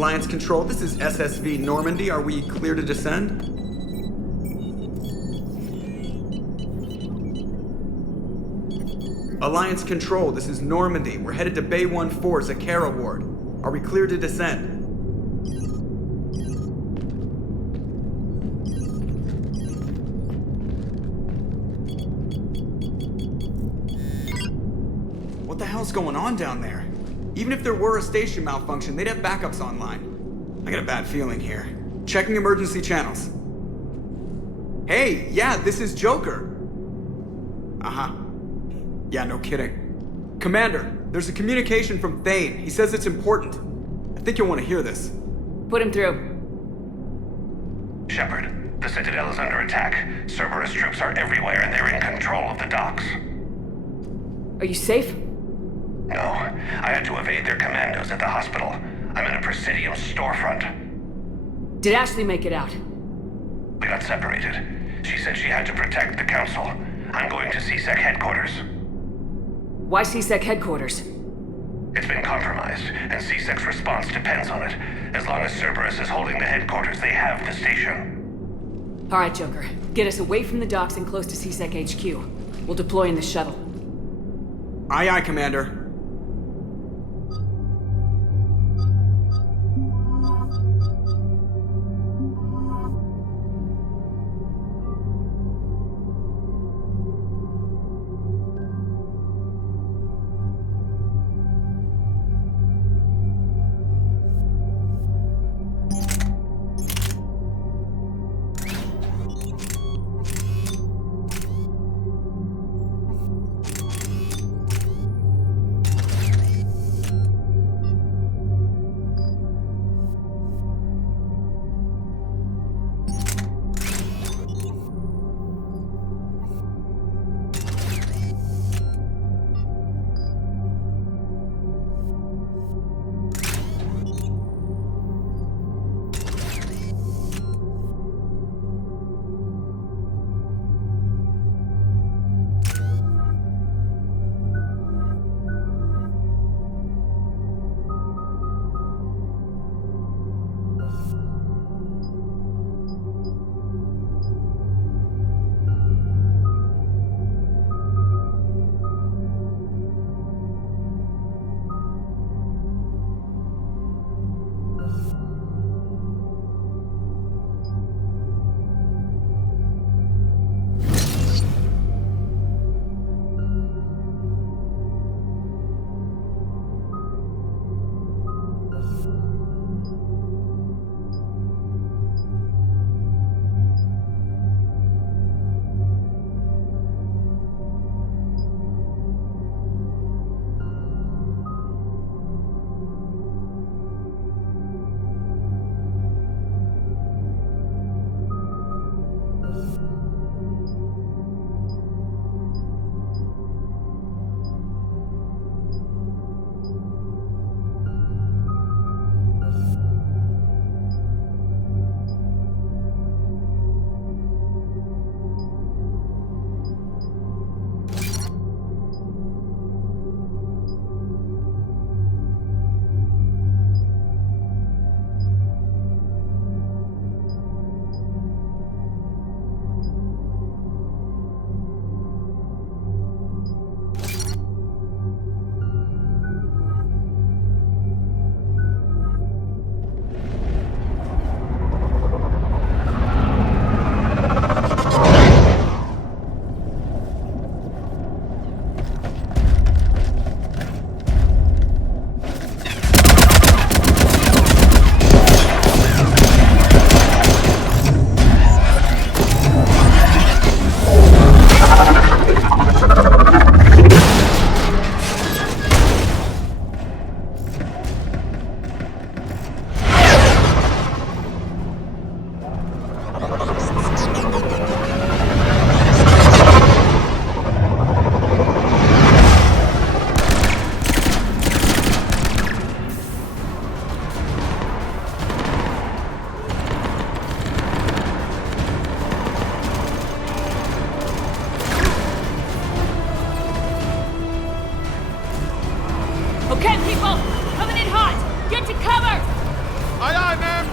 Alliance Control, this is SSV Normandy. Are we clear to descend? Alliance Control, this is Normandy. We're headed to Bay 1-4, Zakara Ward. Are we clear to descend? What the hell's going on down there? Even if there were a station malfunction, they'd have backups online. I got a bad feeling here. Checking emergency channels. Hey, yeah, this is Joker. Uh-huh. Yeah, no kidding. Commander, there's a communication from Thane. He says it's important. I think you'll want to hear this. Put him through. Shepard, the Citadel is under attack. Cerberus troops are everywhere and they're in control of the docks. Are you safe? No, I had to evade their commandos at the hospital. I'm in a Presidium storefront. Did Ashley make it out? We got separated. She said she had to protect the Council. I'm going to CSEC headquarters. Why CSEC headquarters? It's been compromised, and CSEC's response depends on it. As long as Cerberus is holding the headquarters, they have the station. All right, Joker. Get us away from the docks and close to CSEC HQ. We'll deploy in the shuttle. Aye, aye, Commander. Okay, people! Coming in hot! Get to cover! Aye, aye, ma'am!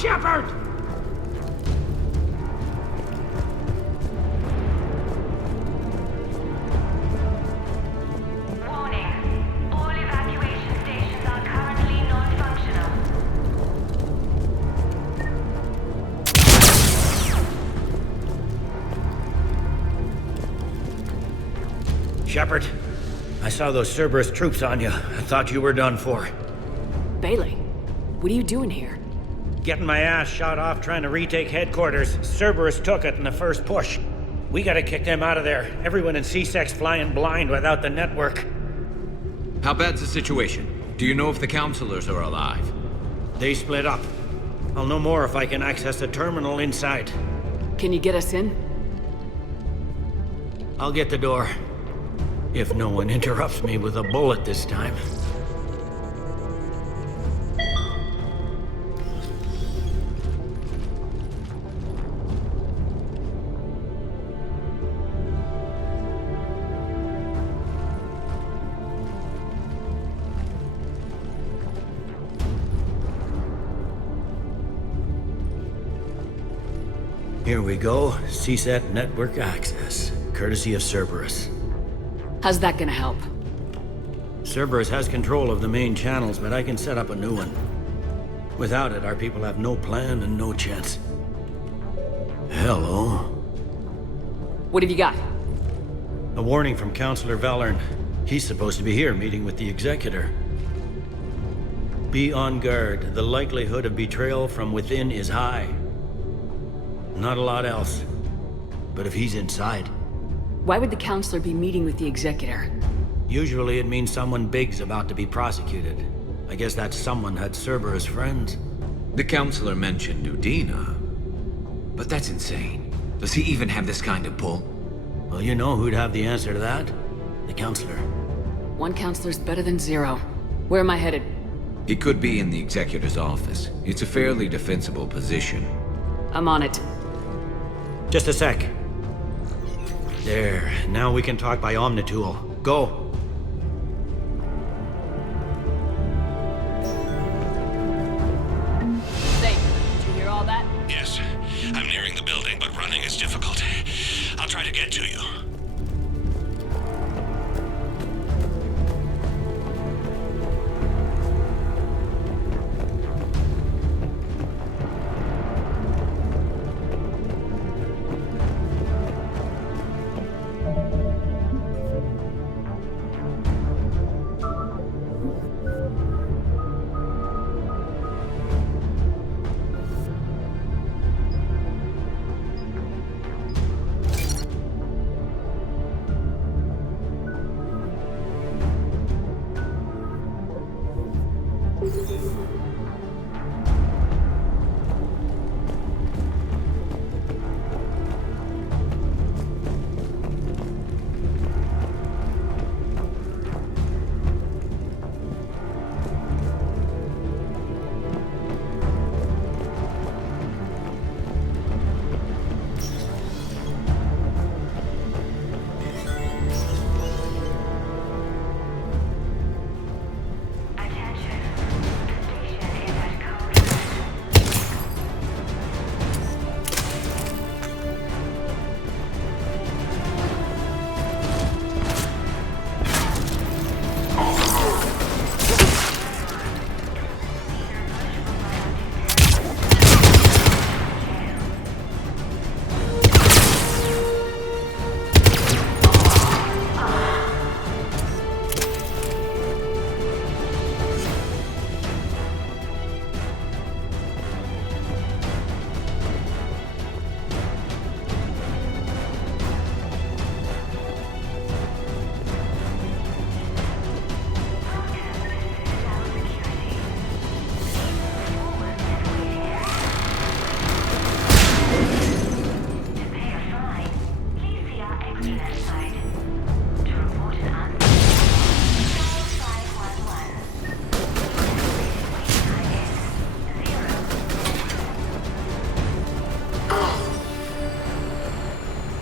Shepard! Warning. All evacuation stations are currently non-functional. Shepard, I saw those Cerberus troops on you. I thought you were done for. Bailey, what are you doing here? Getting my ass shot off trying to retake headquarters. Cerberus took it in the first push. We gotta kick them out of there. Everyone in C-Sec's flying blind without the network. How bad's the situation? Do you know if the counselors are alive? They split up. I'll know more if I can access the terminal inside. Can you get us in? I'll get the door. If no one interrupts me with a bullet this time. Here we go. CSAT network access, courtesy of Cerberus. How's that gonna help? Cerberus has control of the main channels, but I can set up a new one. Without it, our people have no plan and no chance. Hello. What have you got? A warning from Counselor Valern. He's supposed to be here meeting with the Executor. Be on guard. The likelihood of betrayal from within is high. Not a lot else. But if he's inside... Why would the Counselor be meeting with the Executor? Usually it means someone big's about to be prosecuted. I guess that someone had Cerberus friends. The counselor mentioned Udina. But that's insane. Does he even have this kind of pull? Well, you know who'd have the answer to that? The counselor. One counselor's better than zero. Where am I headed? He could be in the executor's office. It's a fairly defensible position. I'm on it. Just a sec. There, now we can talk by Omnitool. Go! Say, did you hear all that? Yes. I'm nearing the building, but running is difficult. I'll try to get to you.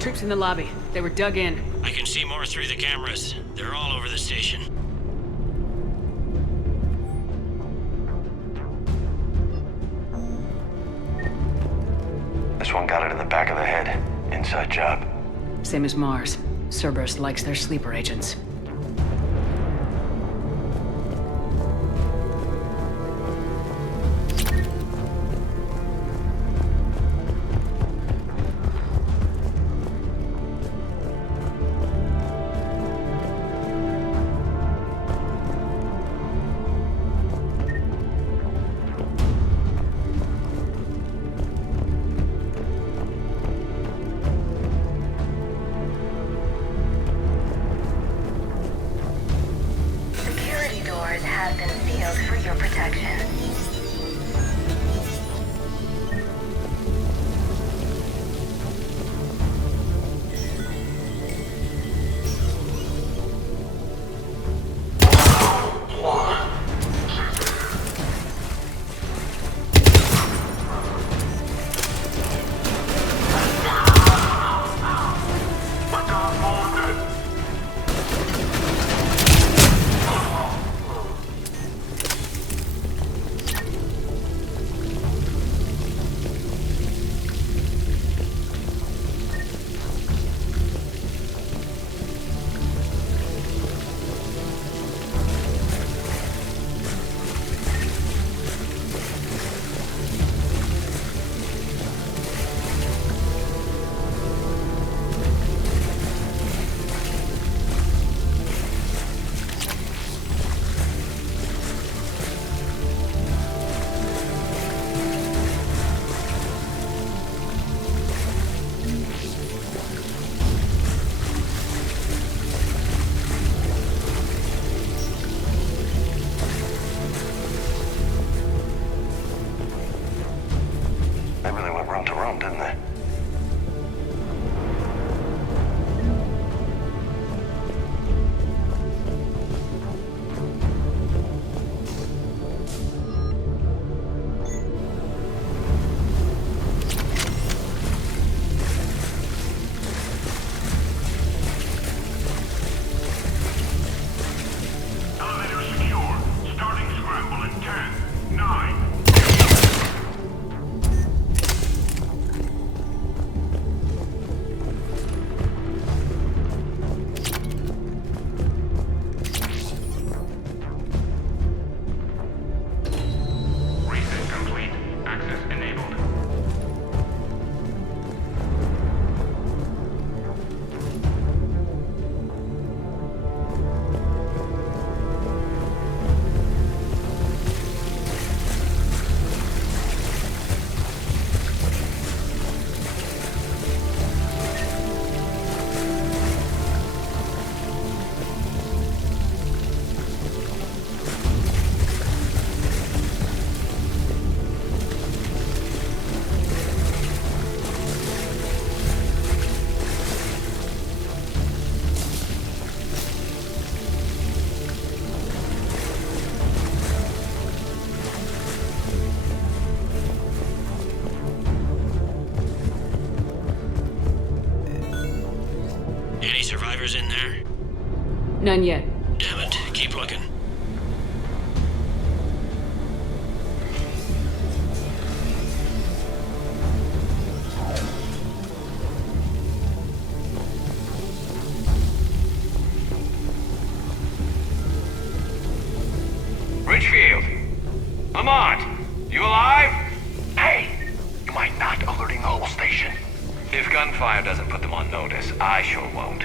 Troops in the lobby. They were dug in. I can see more through the cameras. They're all over the station. This one got it in the back of the head. Inside job. Same as Mars. Cerberus likes their sleeper agents. survivors in there? None yet. Damn it. Keep looking. Ridgefield! Lamont! You alive? Hey! You mind not alerting the whole station? If gunfire doesn't put them on notice, I sure won't.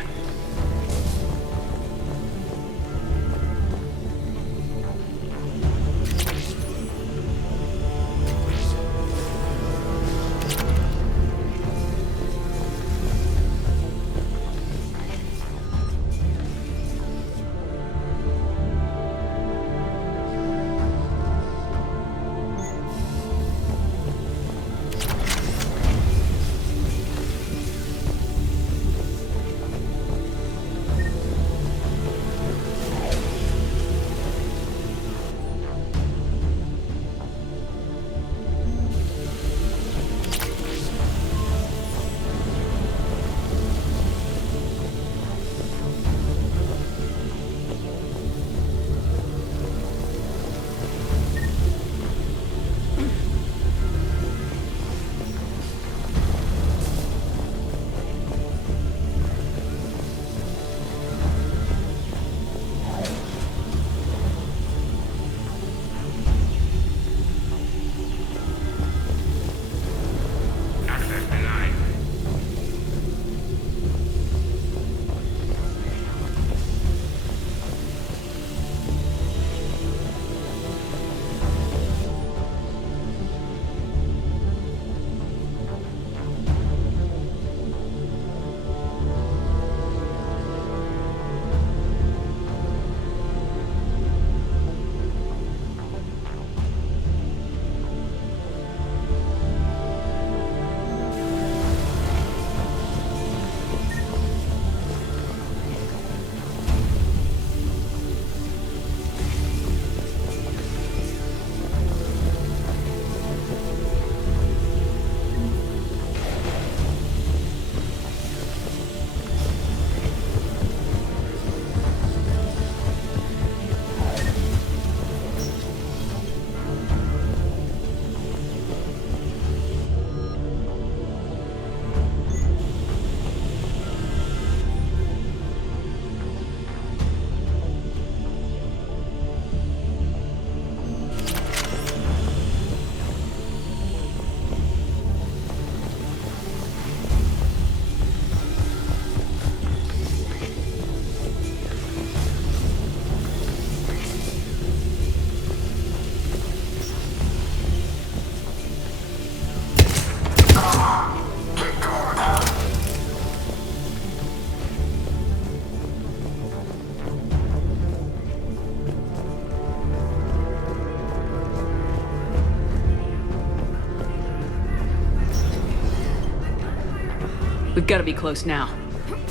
We've got to be close now.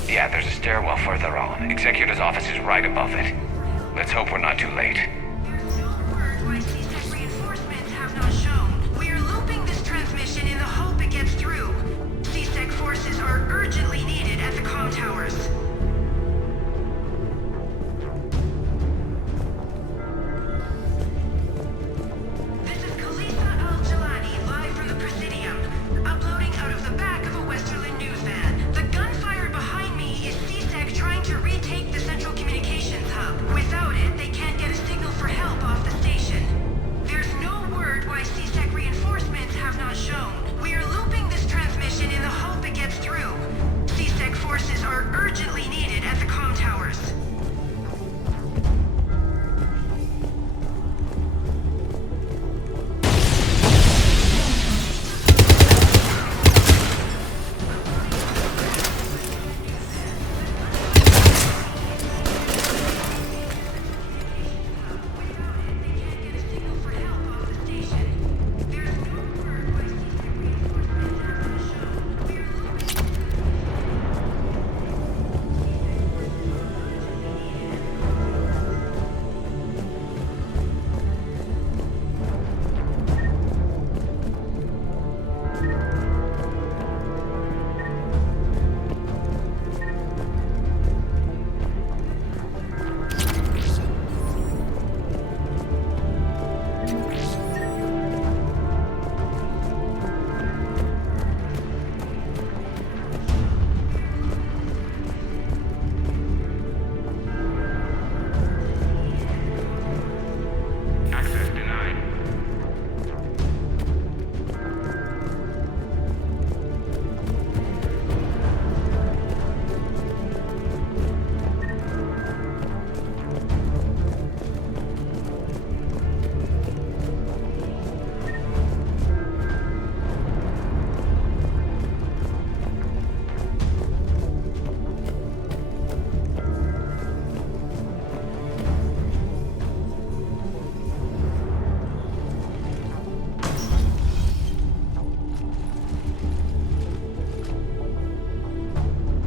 Yeah, there's a stairwell further on. Executor's office is right above it. Let's hope we're not too late. There's no word why CSEC reinforcements have not shown. We are looping this transmission in the hope it gets through. CSEC forces are urgently needed at the comm towers. This is Khalifa Al-Jalani, live from the Presidium, uploading out of the back of a Westerland news van. The gunfire behind me is CSEC trying to retake the central communications hub. Without it, they can't get a signal from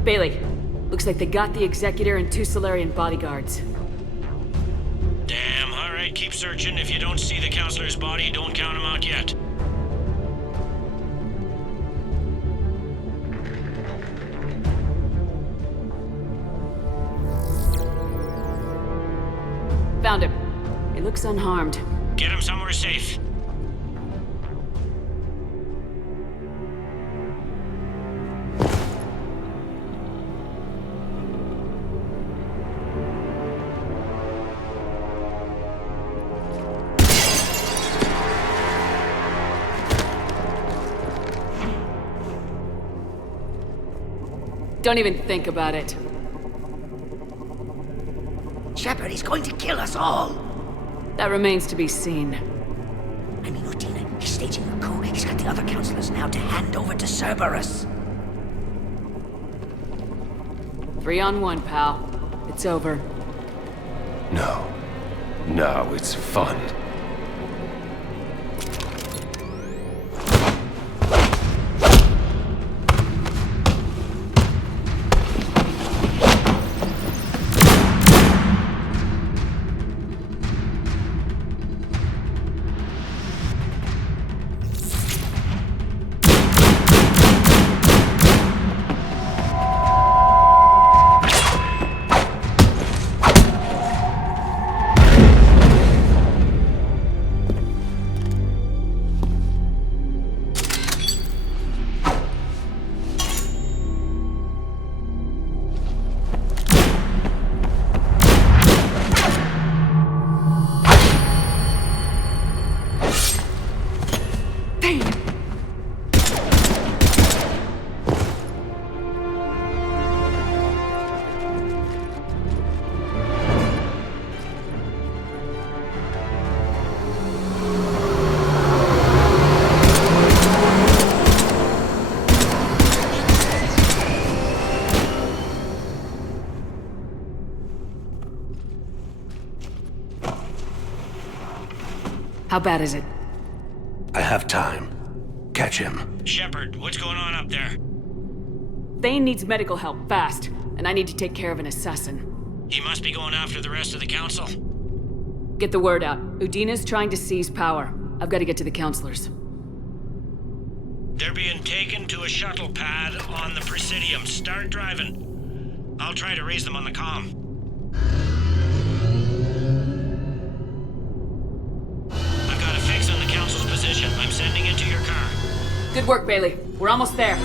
Bailey, looks like they got the Executor and 2 Solarian bodyguards. Damn, alright, keep searching. If you don't see the counselor's body, don't count him out yet. Found him. He looks unharmed. Get him somewhere safe. Don't even think about it. Shepard, he's going to kill us all. That remains to be seen. I mean, Udina, he's staging a coup. He's got the other counselors now to hand over to Cerberus. 3-on-1, pal. It's over. No. No, it's fun. How bad is it? I have time. Catch him. Shepard, what's going on up there? Thane needs medical help, fast. And I need to take care of an assassin. He must be going after the rest of the council. Get the word out. Udina's trying to seize power. I've got to get to the counselors. They're being taken to a shuttle pad on the Presidium. Start driving. I'll try to raise them on the comm. I've got a fix on the council's position. I'm sending it to your car. Good work, Bailey. We're almost there.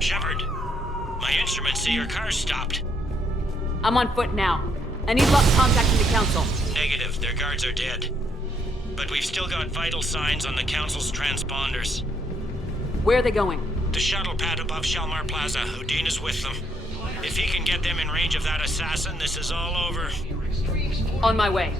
Shepard, my instruments say your car's stopped. I'm on foot now. I need luck contacting the council. Negative, their guards are dead. But we've still got vital signs on the council's transponders. Where are they going? The shuttle pad above Shalmar Plaza. Udina's with them. If he can get them in range of that assassin, this is all over. On my way.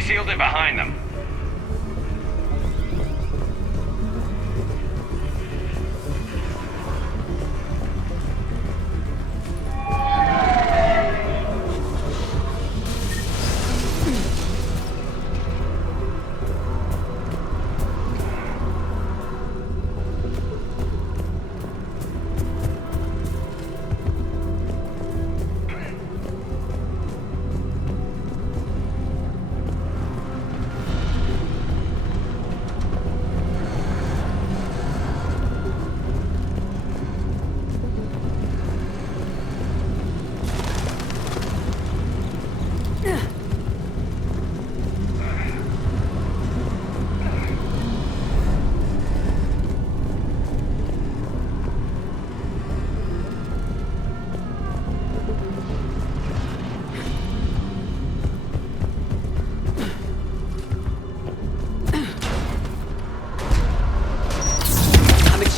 They sealed it behind them.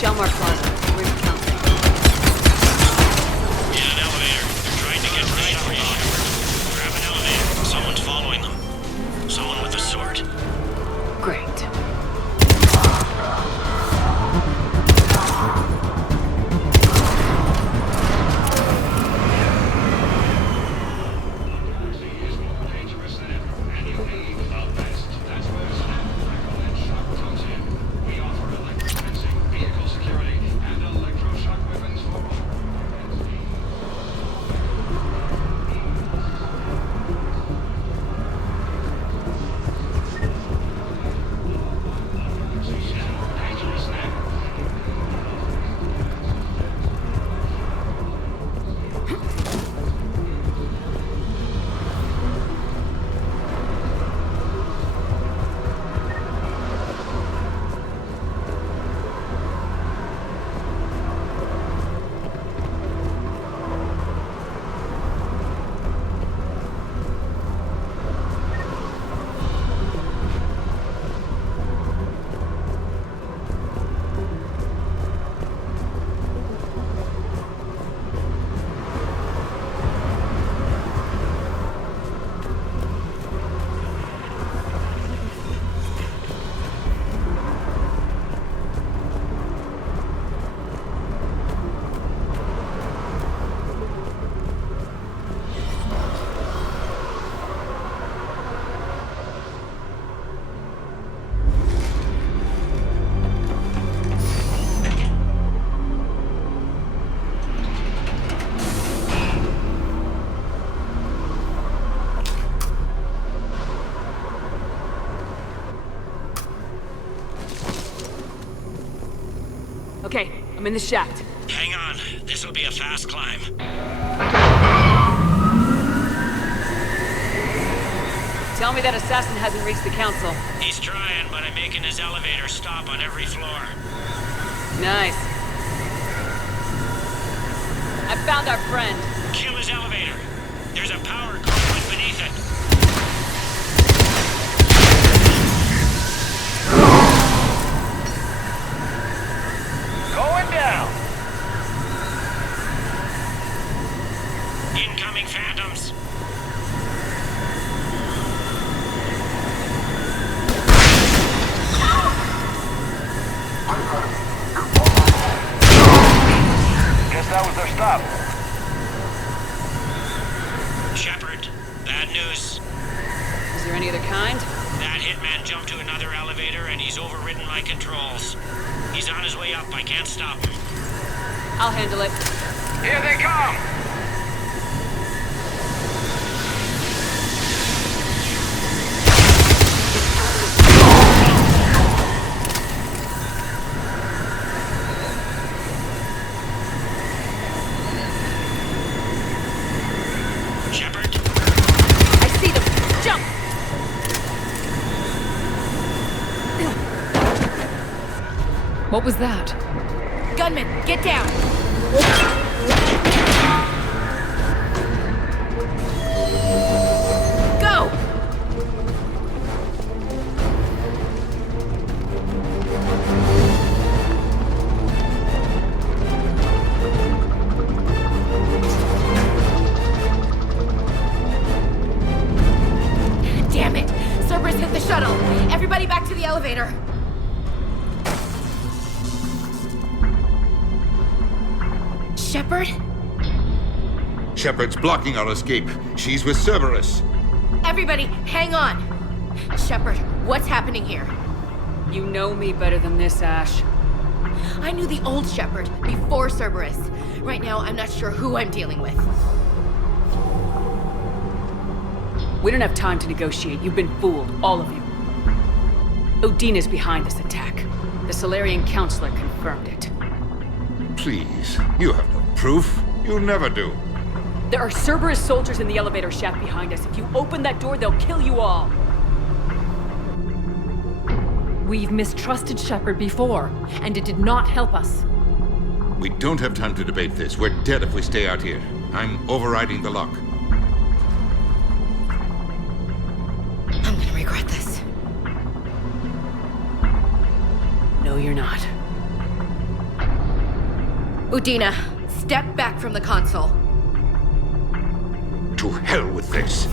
Shelmar Plaza. We're in County. In an elevator. They're trying to get right for you, Shepard. Grab an elevator. Someone's following them. Someone with a sword. Great. Okay, I'm in the shaft. Hang on. This'll be a fast climb. Tell me that assassin hasn't reached the council. He's trying, but I'm making his elevator stop on every floor. Nice. I found our friend. Kill his elevator. There's a power cord beneath it. Going down. Incoming phantoms. Guess that was their stop. Shepard, bad news. Is there any other kind? That hitman jumped to another elevator and he's overridden my controls. He's on his way up. I can't stop him. I'll handle it. Here they come. Shepard, I see them! Jump! What was that? Gunman, get down! Go! Damn it! elevator. Shepard? Shepard's blocking our escape. She's with Cerberus. Everybody, hang on. Shepard, what's happening here? You know me better than this, Ash. I knew the old Shepard before Cerberus. Right now, I'm not sure who I'm dealing with. We don't have time to negotiate. You've been fooled, all of you. Udina's behind this attack. The Solarian Counselor confirmed it. Please, you have no proof. You never do. There are Cerberus soldiers in the elevator shaft behind us. If you open that door, they'll kill you all. We've mistrusted Shepard before, and it did not help us. We don't have time to debate this. We're dead if we stay out here. I'm overriding the lock. I'm gonna regret this. No, you're not. Udina, step back from the console. To hell with this.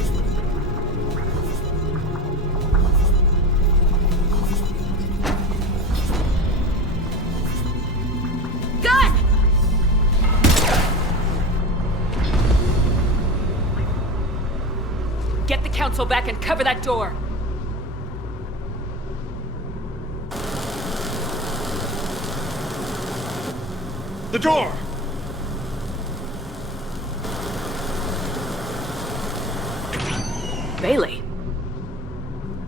Gun! Get the Council back and cover that door. The door! Bailey.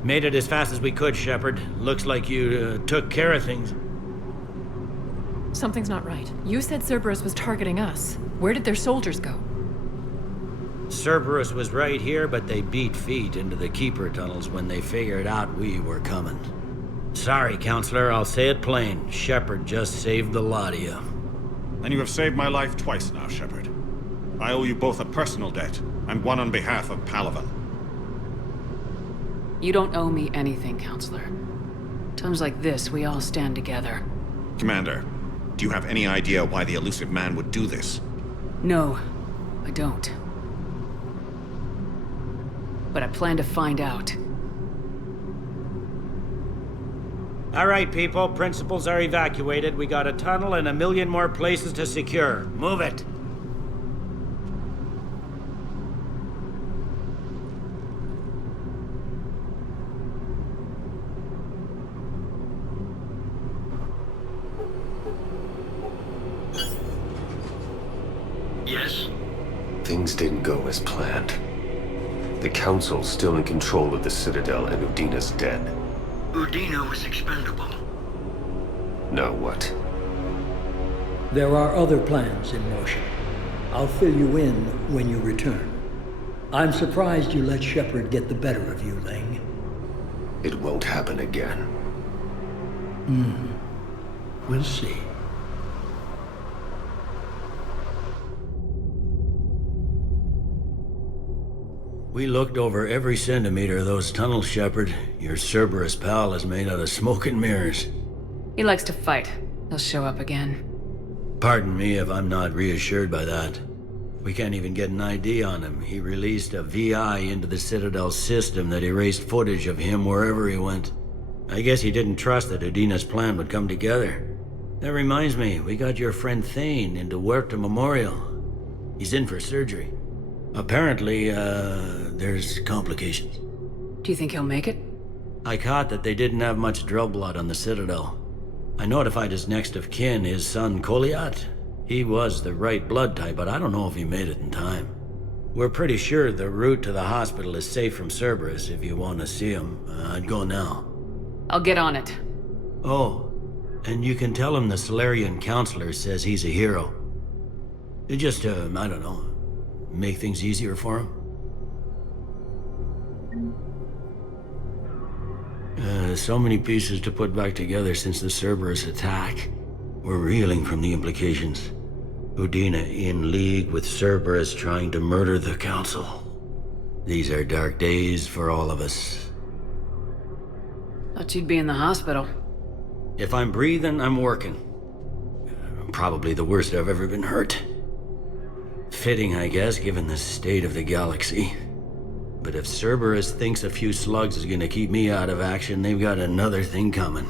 Made it as fast as we could, Shepard. Looks like you took care of things. Something's not right. You said Cerberus was targeting us. Where did their soldiers go? Cerberus was right here, but they beat feet into the Keeper tunnels when they figured out we were coming. Sorry, Counselor, I'll say it plain. Shepard just saved the lot of you. And you have saved my life twice now, Shepard. I owe you both a personal debt, and one on behalf of Palaven. You don't owe me anything, Counselor. Times like this, we all stand together. Commander, do you have any idea why the elusive man would do this? No, I don't. But I plan to find out. All right, people. Principals are evacuated. We got a tunnel and 1 million more places to secure. Move it. Yes? Things didn't go as planned. The Council's still in control of the Citadel and Udina's dead. Udina was expendable. Now what? There are other plans in motion. I'll fill you in when you return. I'm surprised you let Shepard get the better of you, Ling. It won't happen again. We'll see. We looked over every centimeter of those tunnels, Shepard. Your Cerberus pal is made out of smoke and mirrors. He likes to fight. He'll show up again. Pardon me if I'm not reassured by that. We can't even get an ID on him. He released a VI into the Citadel system that erased footage of him wherever he went. I guess he didn't trust that Udina's plan would come together. That reminds me, we got your friend Thane into Huerta Memorial. He's in for surgery. Apparently, there's complications. Do you think he'll make it? I caught that they didn't have much drill blood on the Citadel. I notified his next of kin, his son Koliat. He was the right blood type, but I don't know if he made it in time. We're pretty sure the route to the hospital is safe from Cerberus. If you want to see him, I'd go now. I'll get on it. Oh, and you can tell him the Solarian Counselor says he's a hero. Just, I don't know, make things easier for him. So many pieces to put back together since the Cerberus attack. We're reeling from the implications. Udina in league with Cerberus trying to murder the Council. These are dark days for all of us. Thought you'd be in the hospital. If I'm breathing, I'm working. Probably the worst I've ever been hurt. Fitting, I guess, given the state of the galaxy. But if Cerberus thinks a few slugs is gonna keep me out of action, they've got another thing coming.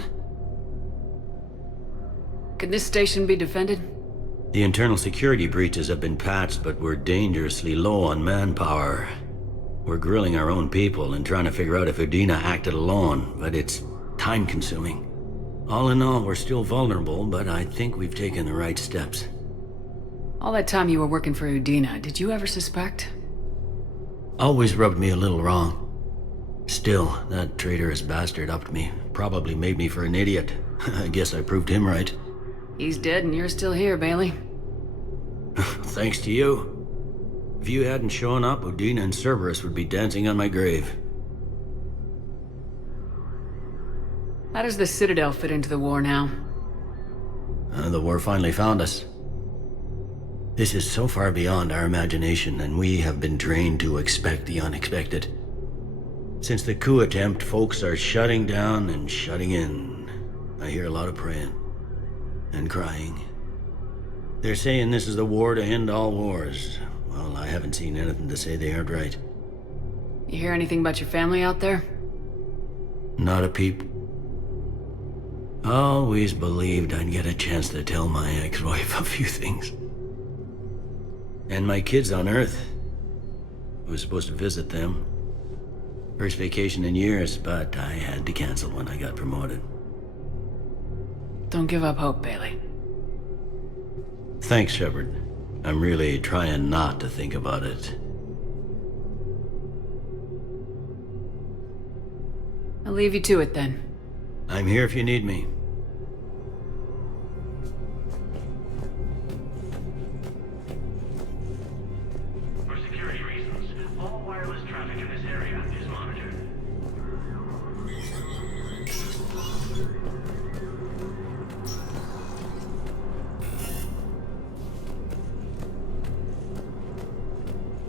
Can this station be defended? The internal security breaches have been patched, but we're dangerously low on manpower. We're grilling our own people and trying to figure out if Udina acted alone, but it's time-consuming. All in all, we're still vulnerable, but I think we've taken the right steps. All that time you were working for Udina, did you ever suspect? Always rubbed me a little wrong. Still, that traitorous bastard upped me. Probably made me for an idiot. I guess I proved him right. He's dead and you're still here, Bailey. Thanks to you. If you hadn't shown up, Udina and Cerberus would be dancing on my grave. How does the Citadel fit into the war now? The war finally found us. This is so far beyond our imagination, and we have been trained to expect the unexpected. Since the coup attempt, folks are shutting down and shutting in. I hear a lot of praying. And crying. They're saying this is the war to end all wars. Well, I haven't seen anything to say they aren't right. You hear anything about your family out there? Not a peep. Always believed I'd get a chance to tell my ex-wife a few things. And my kids on Earth. I was supposed to visit them. First vacation in years, but I had to cancel when I got promoted. Don't give up hope, Bailey. Thanks, Shepard. I'm really trying not to think about it. I'll leave you to it then. I'm here if you need me. For security reasons, all wireless traffic in this area is monitored.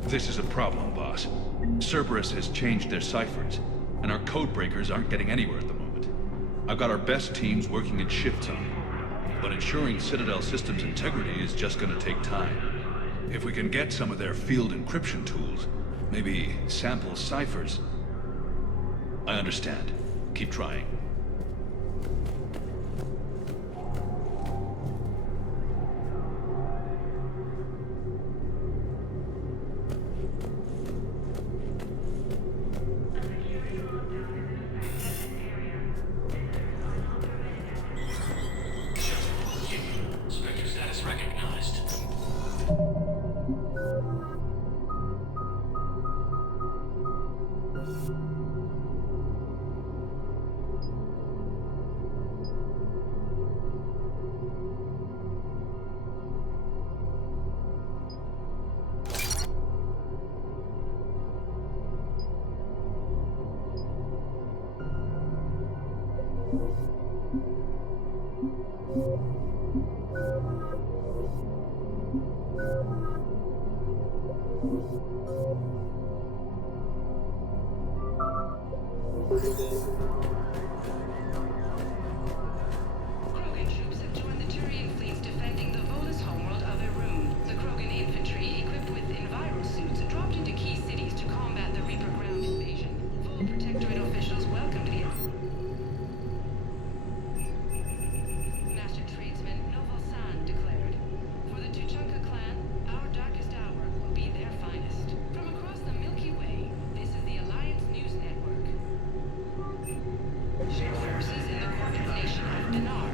This is a problem, boss. Cerberus has changed their ciphers, and our code breakers aren't getting anywhere at the moment. I've got our best teams working in shifts on it, but ensuring Citadel systems integrity is just gonna take time. If we can get some of their field encryption tools, maybe sample ciphers. I understand. Keep trying. Krogan troops have joined the Turian fleets defending the Volus homeworld Other Rune. The Krogan infantry, equipped with enviro suits, dropped into key cities to combat the Reaper ground invasion. Full Protectorate officials welcomed the master tradesman Novosan declared, "For the Tuchanka clan, our darkest hour will be their finest." From across the Milky Way, this is the Alliance News Network. Shared forces in the corporate nation of Dinar.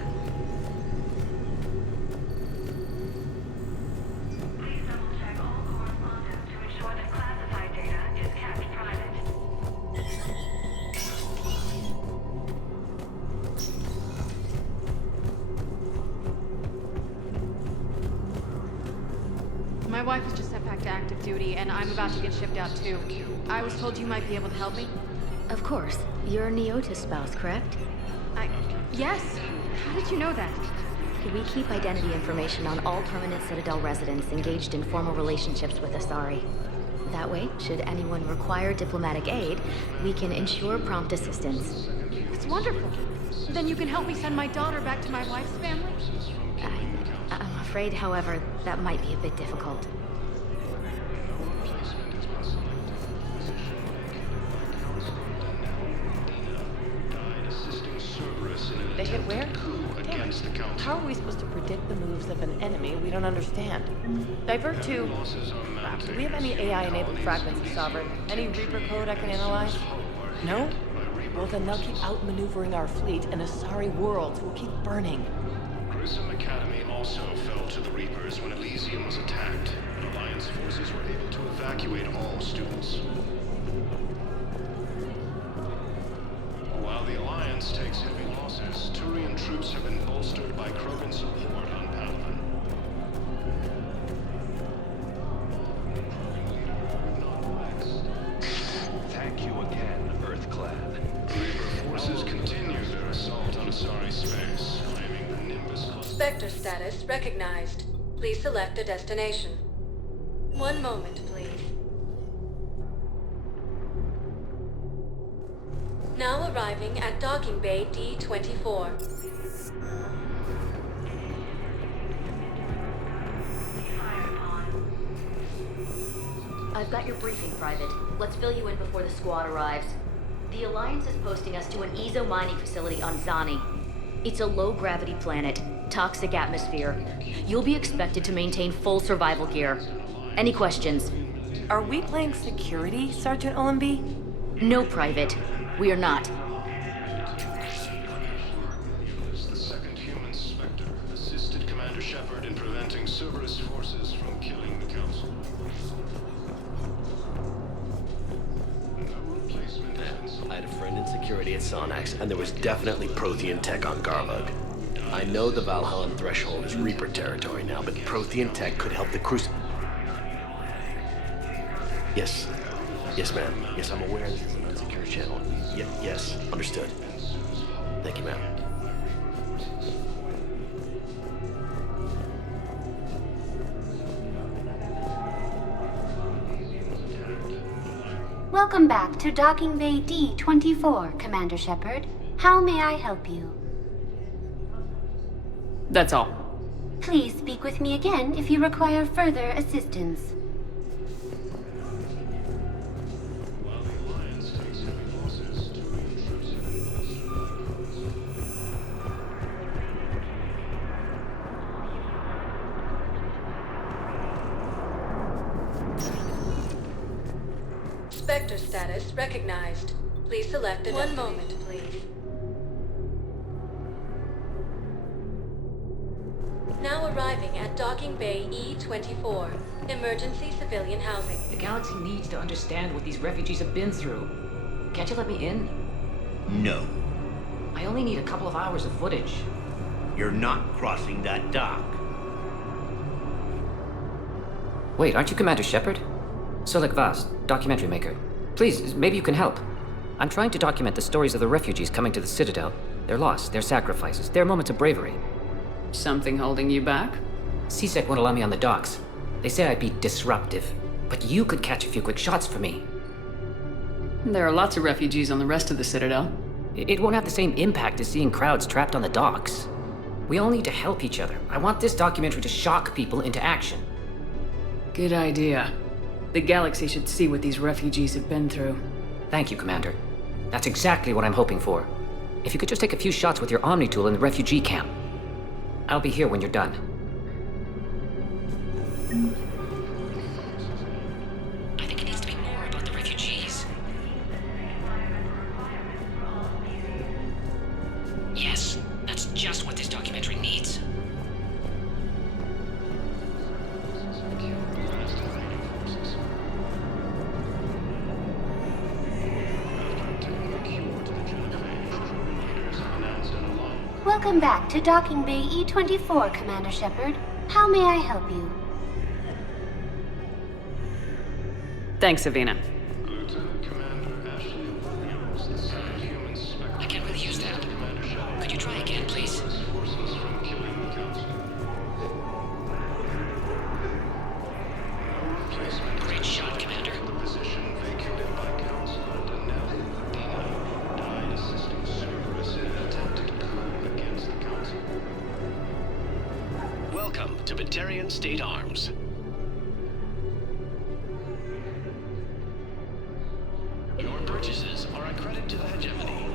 Please double-check all correspondence to ensure that classified data is kept private. My wife was just sent back to active duty, and I'm about to get shipped out too. I was told you might be able to help me. Of course. You're Neota's spouse, correct? Yes. How did you know that? We keep identity information on all permanent Citadel residents engaged in formal relationships with Asari. That way, should anyone require diplomatic aid, we can ensure prompt assistance. It's wonderful. Then you can help me send my daughter back to my wife's family? I'm afraid, however, that might be a bit difficult. we supposed to predict the moves of an enemy we don't understand? Divert to... do we have any AI-enabled fragments of Sovereign? Any Reaper code I can analyze? No? Well, then they'll keep outmaneuvering our fleet, and Asari worlds will keep burning. Grissom Academy also fell to the Reapers when Elysium was attacked, and Alliance forces were able to evacuate all students. While the Alliance takes heavy losses, Turian troops have been bolstered by Krogan support on Padawan. Thank you again, Earthclad. Reaper forces continue their assault on Asari space, claiming the Nimbus cluster. Spectre status recognized. Please select a destination. One moment, please. Now arriving at Docking Bay D-24. I've got your briefing, Private. Let's fill you in before the squad arrives. The Alliance is posting us to an Ezo mining facility on Zani. It's a low-gravity planet, toxic atmosphere. You'll be expected to maintain full survival gear. Any questions? Are we playing security, Sergeant Olenby? No, Private. We are not. The second human Spectre assisted Commander Shepard in preventing Cerberus forces from killing the Council. I had a friend in security at Sonax, and there was definitely Prothean tech on Garlug. I know the Valhallan threshold is Reaper territory now, but Prothean tech could help the Crucible. Yes. Yes, ma'am. Yes, I'm aware this is an unsecure channel. Yes, understood. Thank you, ma'am. Welcome back to Docking Bay D-24, Commander Shepard. How may I help you? That's all. Please speak with me again if you require further assistance. Spectre status recognized. Please select a destination. One moment, please. Now arriving at Docking Bay E-24. Emergency civilian housing. The galaxy needs to understand what these refugees have been through. Can't you let me in? No. I only need a couple of hours of footage. You're not crossing that dock. Wait, aren't you Commander Shepard? Solik Vast, documentary maker. Please, maybe you can help. I'm trying to document the stories of the refugees coming to the Citadel. Their loss, their sacrifices, their moments of bravery. Something holding you back? CSEC won't allow me on the docks. They say I'd be disruptive. But you could catch a few quick shots for me. There are lots of refugees on the rest of the Citadel. It won't have the same impact as seeing crowds trapped on the docks. We all need to help each other. I want this documentary to shock people into action. Good idea. The galaxy should see what these refugees have been through. Thank you, Commander. That's exactly what I'm hoping for. If you could just take a few shots with your Omni tool in the refugee camp. I'll be here when you're done. I think it needs to be more about the refugees. Yes, that's just what this documentary needs. Welcome back to Docking Bay E-24, Commander Shepard. How may I help you? Thanks, Avina. I can't really use that. Could you try again, please? Great shot, Commander. Welcome to Batarian State Arms. Your purchases are a credit to the hegemony.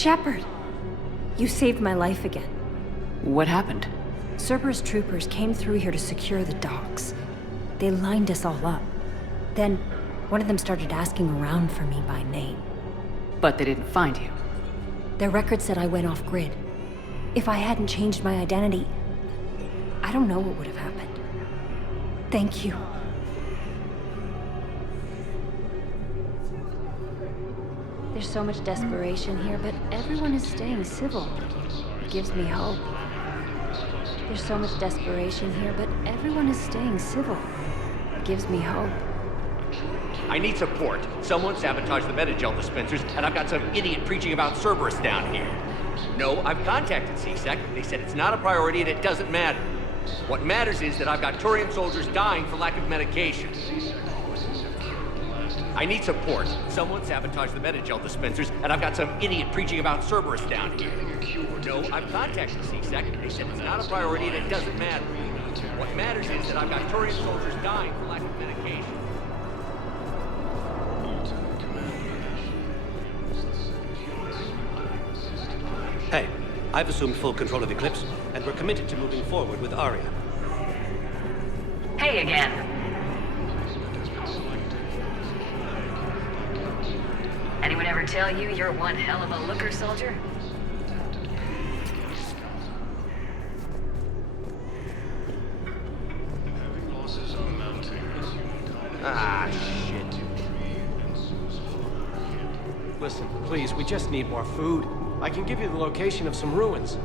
Shepard! You saved my life again. What happened? Cerberus troopers came through here to secure the docks. They lined us all up. Then, one of them started asking around for me by name. But they didn't find you. Their record said I went off-grid. If I hadn't changed my identity, I don't know what would have happened. Thank you. There's so much desperation here, but everyone is staying civil. It gives me hope. There's so much desperation here, but everyone is staying civil. It gives me hope. I need support. Someone sabotaged the Metagel dispensers, and I've got some idiot preaching about Cerberus down here. No, I've contacted CSEC. They said it's not a priority and it doesn't matter. What matters is that I've got Turian soldiers dying for lack of medication. I need support. Someone sabotaged the Metagel dispensers, and I've got some idiot preaching about Cerberus down here. No, I've contacted CSEC. They said it's not a priority and it doesn't matter. What matters is that I've got Turian soldiers dying for lack of medication. Hey, I've assumed full control of Eclipse, and we're committed to moving forward with Aria. Hey again. Anyone ever tell you you're one hell of a looker, soldier? Ah, shit. Listen, please, we just need more food. I can give you the location of some ruins.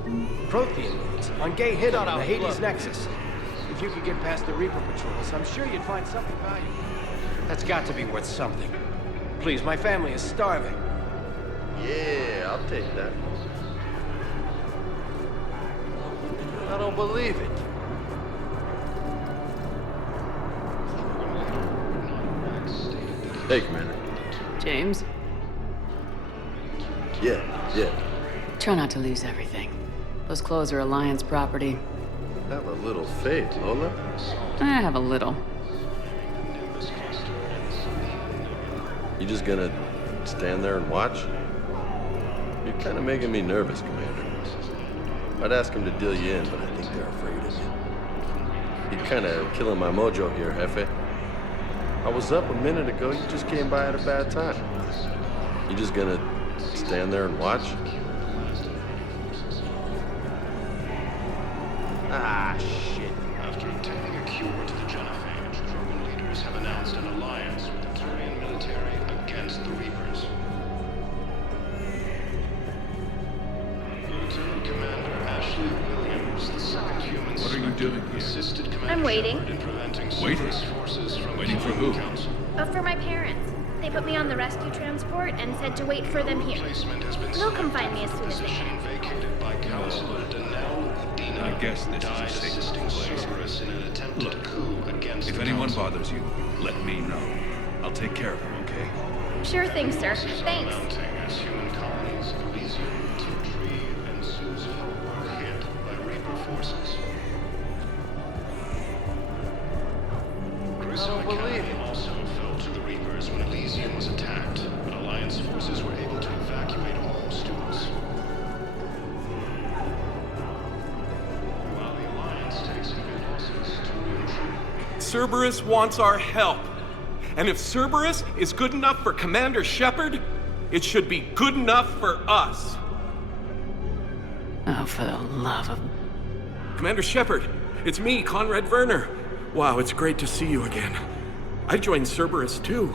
Prothean ruins, on Gay Hidden in the Hades Nexus. If you could get past the Reaper patrols, I'm sure you'd find something valuable. That's got to be worth something. Please, my family is starving. Yeah, I'll take that. I don't believe it. Hey, Commander. James? Yeah. Try not to lose everything. Those clothes are Alliance property. Have a little faith, Lola. I have a little. You just gonna stand there and watch? You're kind of making me nervous, Commander. I'd ask them to deal you in, but I think they're afraid of you. You're kind of killing my mojo here, Jefe. I was up a minute ago, you just came by at a bad time. You just gonna stand there and watch? Ah, shit. After obtaining a cure to the genophage, Krogan leaders have announced an alliance with the Turian military against the Reapers. Lieutenant Commander Ashley Williams, the second human What are you doing here? assisted Commander I'm waiting. Shepard in preventing Waiting? Cerberus forces from Waiting for attacking who? Council. For my parents. They put me on the rescue transport and said to wait for them here. They'll come find me as soon as they can. Vacated by Councilor I guess this died is a safe assisting place. Cerberus in an attempted coup against If the anyone Council. bothers you, let me know. I'll take care of them, okay? Sure thing, sir. Thanks. Mounting as human colonies of Elysium, Tiptree, and Susa were hit by Reaper forces. Grissom Academy also fell to the Reapers when Elysium was attacked, but Alliance forces were able to evacuate all students. While the Alliance takes heavy losses to Cerberus wants our help. And if Cerberus is good enough for Commander Shepard, it should be good enough for us. Oh, for the love of... Commander Shepard, it's me, Conrad Werner. Wow, it's great to see you again. I joined Cerberus too.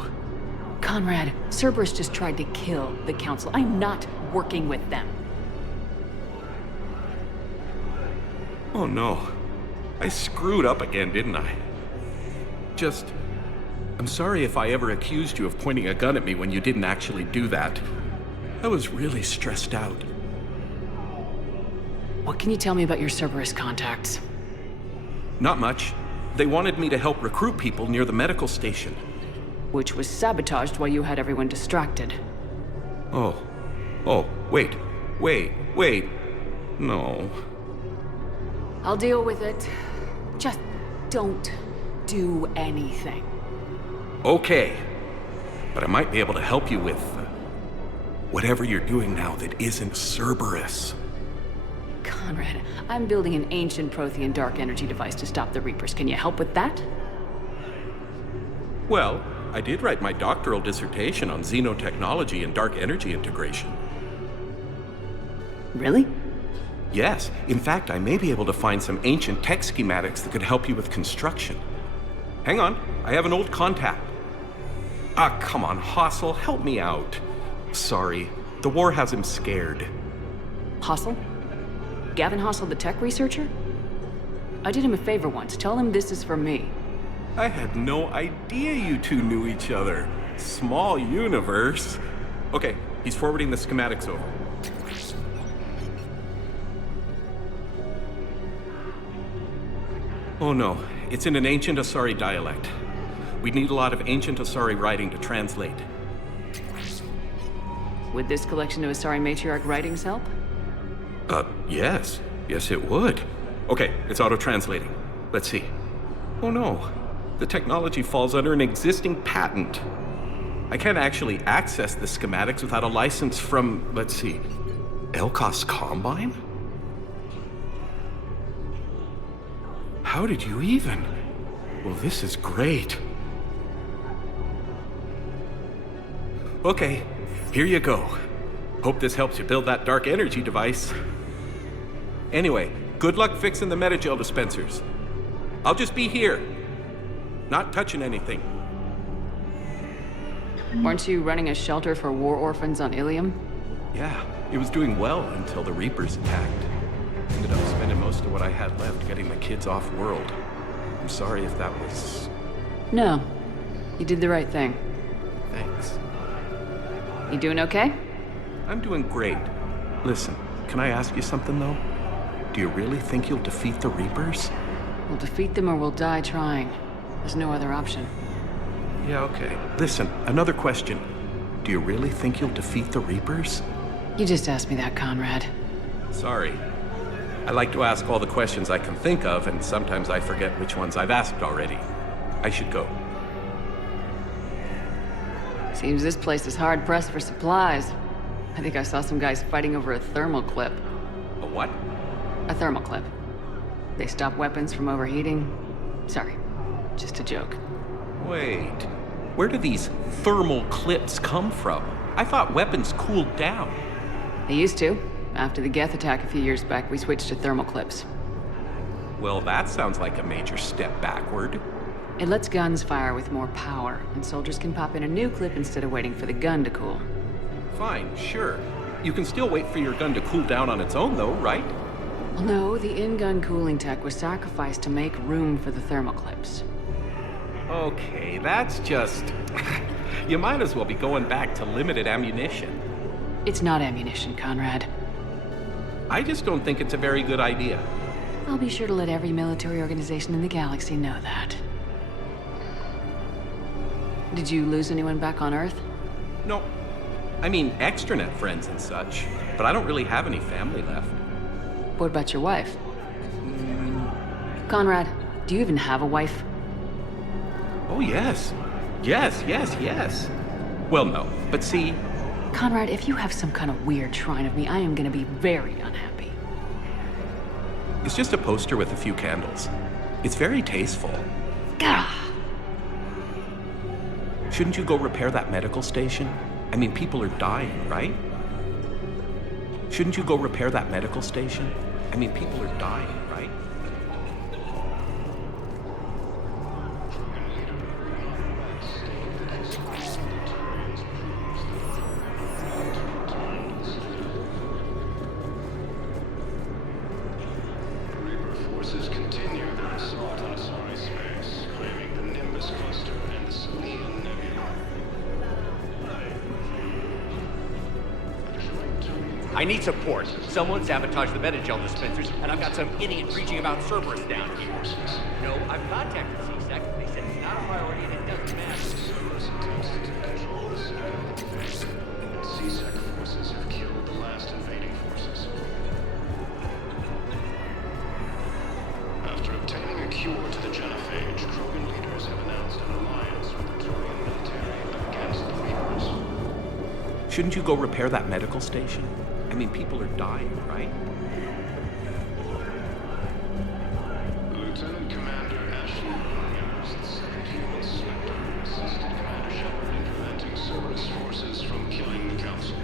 Conrad, Cerberus just tried to kill the Council. I'm not working with them. Oh no. I screwed up again, didn't I? I'm sorry if I ever accused you of pointing a gun at me when you didn't actually do that. I was really stressed out. What can you tell me about your Cerberus contacts? Not much. They wanted me to help recruit people near the medical station. Which was sabotaged while you had everyone distracted. Oh, wait. No. I'll deal with it. Just don't do anything. Okay. But I might be able to help you with... Whatever you're doing now that isn't Cerberus. Conrad, I'm building an ancient Prothean dark energy device to stop the Reapers. Can you help with that? Well, I did write my doctoral dissertation on xenotechnology and dark energy integration. Really? Yes. In fact, I may be able to find some ancient tech schematics that could help you with construction. Hang on, I have an old contact. Ah, come on, Hossel, help me out. Sorry, the war has him scared. Hossel? Gavin Hossel, the tech researcher? I did him a favor once. Tell him this is for me. I had no idea you two knew each other. Small universe. Okay, he's forwarding the schematics over. Oh no, it's in an ancient Asari dialect. We'd need a lot of ancient Asari writing to translate. Would this collection of Asari matriarch writings help? Yes. Yes, it would. Okay, it's auto-translating. Let's see. Oh no, the technology falls under an existing patent. I can't actually access the schematics without a license from, let's see, Elkos Combine? How did you even? Well, this is great. Okay, here you go. Hope this helps you build that dark energy device. Anyway, good luck fixing the metagel dispensers. I'll just be here, not touching anything. Weren't you running a shelter for war orphans on Ilium? Yeah, it was doing well until the Reapers attacked. Ended up spending most of what I had left getting the kids off-world. I'm sorry if that was... No, you did the right thing. Thanks. You doing okay? I'm doing great. Listen, can I ask you something, though? Do you really think you'll defeat the Reapers? We'll defeat them or we'll die trying. There's no other option. Yeah, okay. Listen, another question. Do you really think you'll defeat the Reapers? You just asked me that, Conrad. Sorry. I like to ask all the questions I can think of, and sometimes I forget which ones I've asked already. I should go. Seems this place is hard-pressed for supplies. I think I saw some guys fighting over a thermal clip. A what? A thermal clip. They stop weapons from overheating. Sorry, just a joke. Wait, where do these thermal clips come from? I thought weapons cooled down. They used to. After the Geth attack a few years back, we switched to thermal clips. Well, that sounds like a major step backward. It lets guns fire with more power, and soldiers can pop in a new clip instead of waiting for the gun to cool. Fine, sure. You can still wait for your gun to cool down on its own, though, right? Well, no, the in-gun cooling tech was sacrificed to make room for the thermal clips. Okay, that's just... You might as well be going back to limited ammunition. It's not ammunition, Conrad. I just don't think it's a very good idea. I'll be sure to let every military organization in the galaxy know that. Did you lose anyone back on Earth? No. I mean, extranet friends and such, but I don't really have any family left. What about your wife? Conrad, do you even have a wife? Oh, yes. Yes. Well, no, but see... Conrad, if you have some kind of weird shrine of me, I am gonna be very unhappy. It's just a poster with a few candles. It's very tasteful. Gah! Shouldn't you go repair that medical station? I mean, people are dying, right? Shouldn't you go repair that medical station? I mean, people are dying, right? Reaper forces continue their assault on Asari space, claiming the Nimbus cluster and the Selenium Nebula. I need support. Someone sabotaged the metagel dispensers, and I've got some idiot preaching about Cerberus down here. No, I've contacted CSEC. They said it's not a priority and it doesn't matter. Cerberus attempts to take control of the Citadel invasion, and CSEC forces have killed the last invading forces. After obtaining a cure to the genophage, Krogan leaders have announced an alliance with the Turian military against the Reapers. Shouldn't you go repair that medical station? I mean, people are dying, right? Lieutenant Commander Ashley Rogers, the 7th Human Spectre, assisted Commander Shepard in preventing Cerberus forces from killing the Council.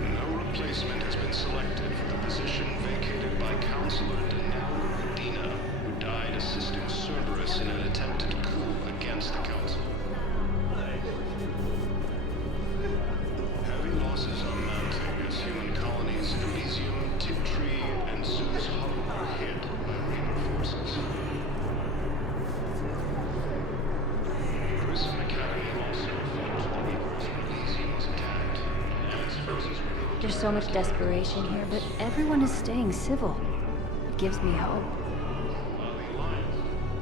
No replacement has been selected for the position vacated by Counselor Udina, who died assisting Cerberus in an attempted coup against the Council. Heavy losses are mounting as human colonies Elysium, Tiptree, and Zeus Hollow are hit by Reaper forces. Prism Academy also fell to the Reapers when Elysium was attacked, and its forces were able to... There's so much desperation here, but everyone is staying civil. It gives me hope.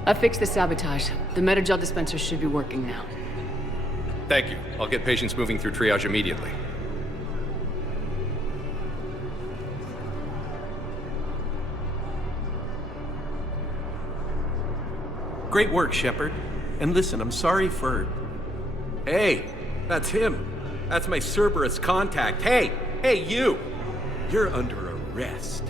I fixed the sabotage. The metagel dispenser should be working now. Thank you. I'll get patients moving through triage immediately. Great work, Shepard. And listen, I'm sorry for... Hey, that's him. That's my Cerberus contact. Hey, you! You're under arrest.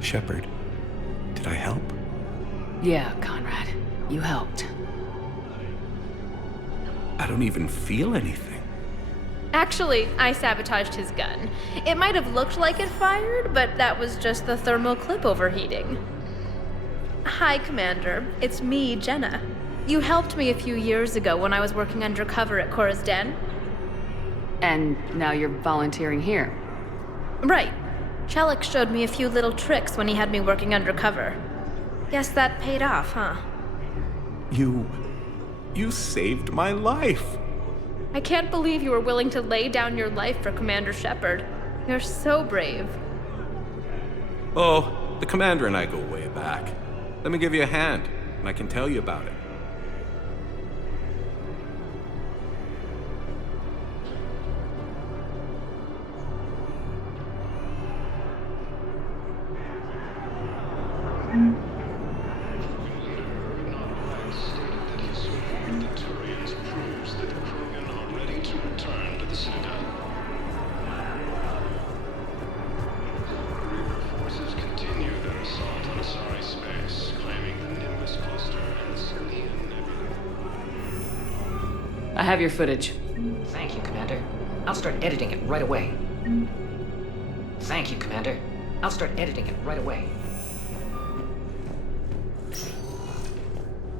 Shepard, did I help? Yeah, Conrad. You helped. I don't even feel anything. Actually, I sabotaged his gun. It might have looked like it fired, but that was just the thermal clip overheating. Hi, Commander. It's me, Jenna. You helped me a few years ago when I was working undercover at Cora's Den. And now you're volunteering here. Right. Shellick showed me a few little tricks when he had me working undercover. Guess that paid off, huh? You saved my life. I can't believe you were willing to lay down your life for Commander Shepard. You're so brave. Oh, the Commander and I go way back. Let me give you a hand, and I can tell you about it. I have your footage. Thank you, Commander. I'll start editing it right away. Thank you, Commander. I'll start editing it right away.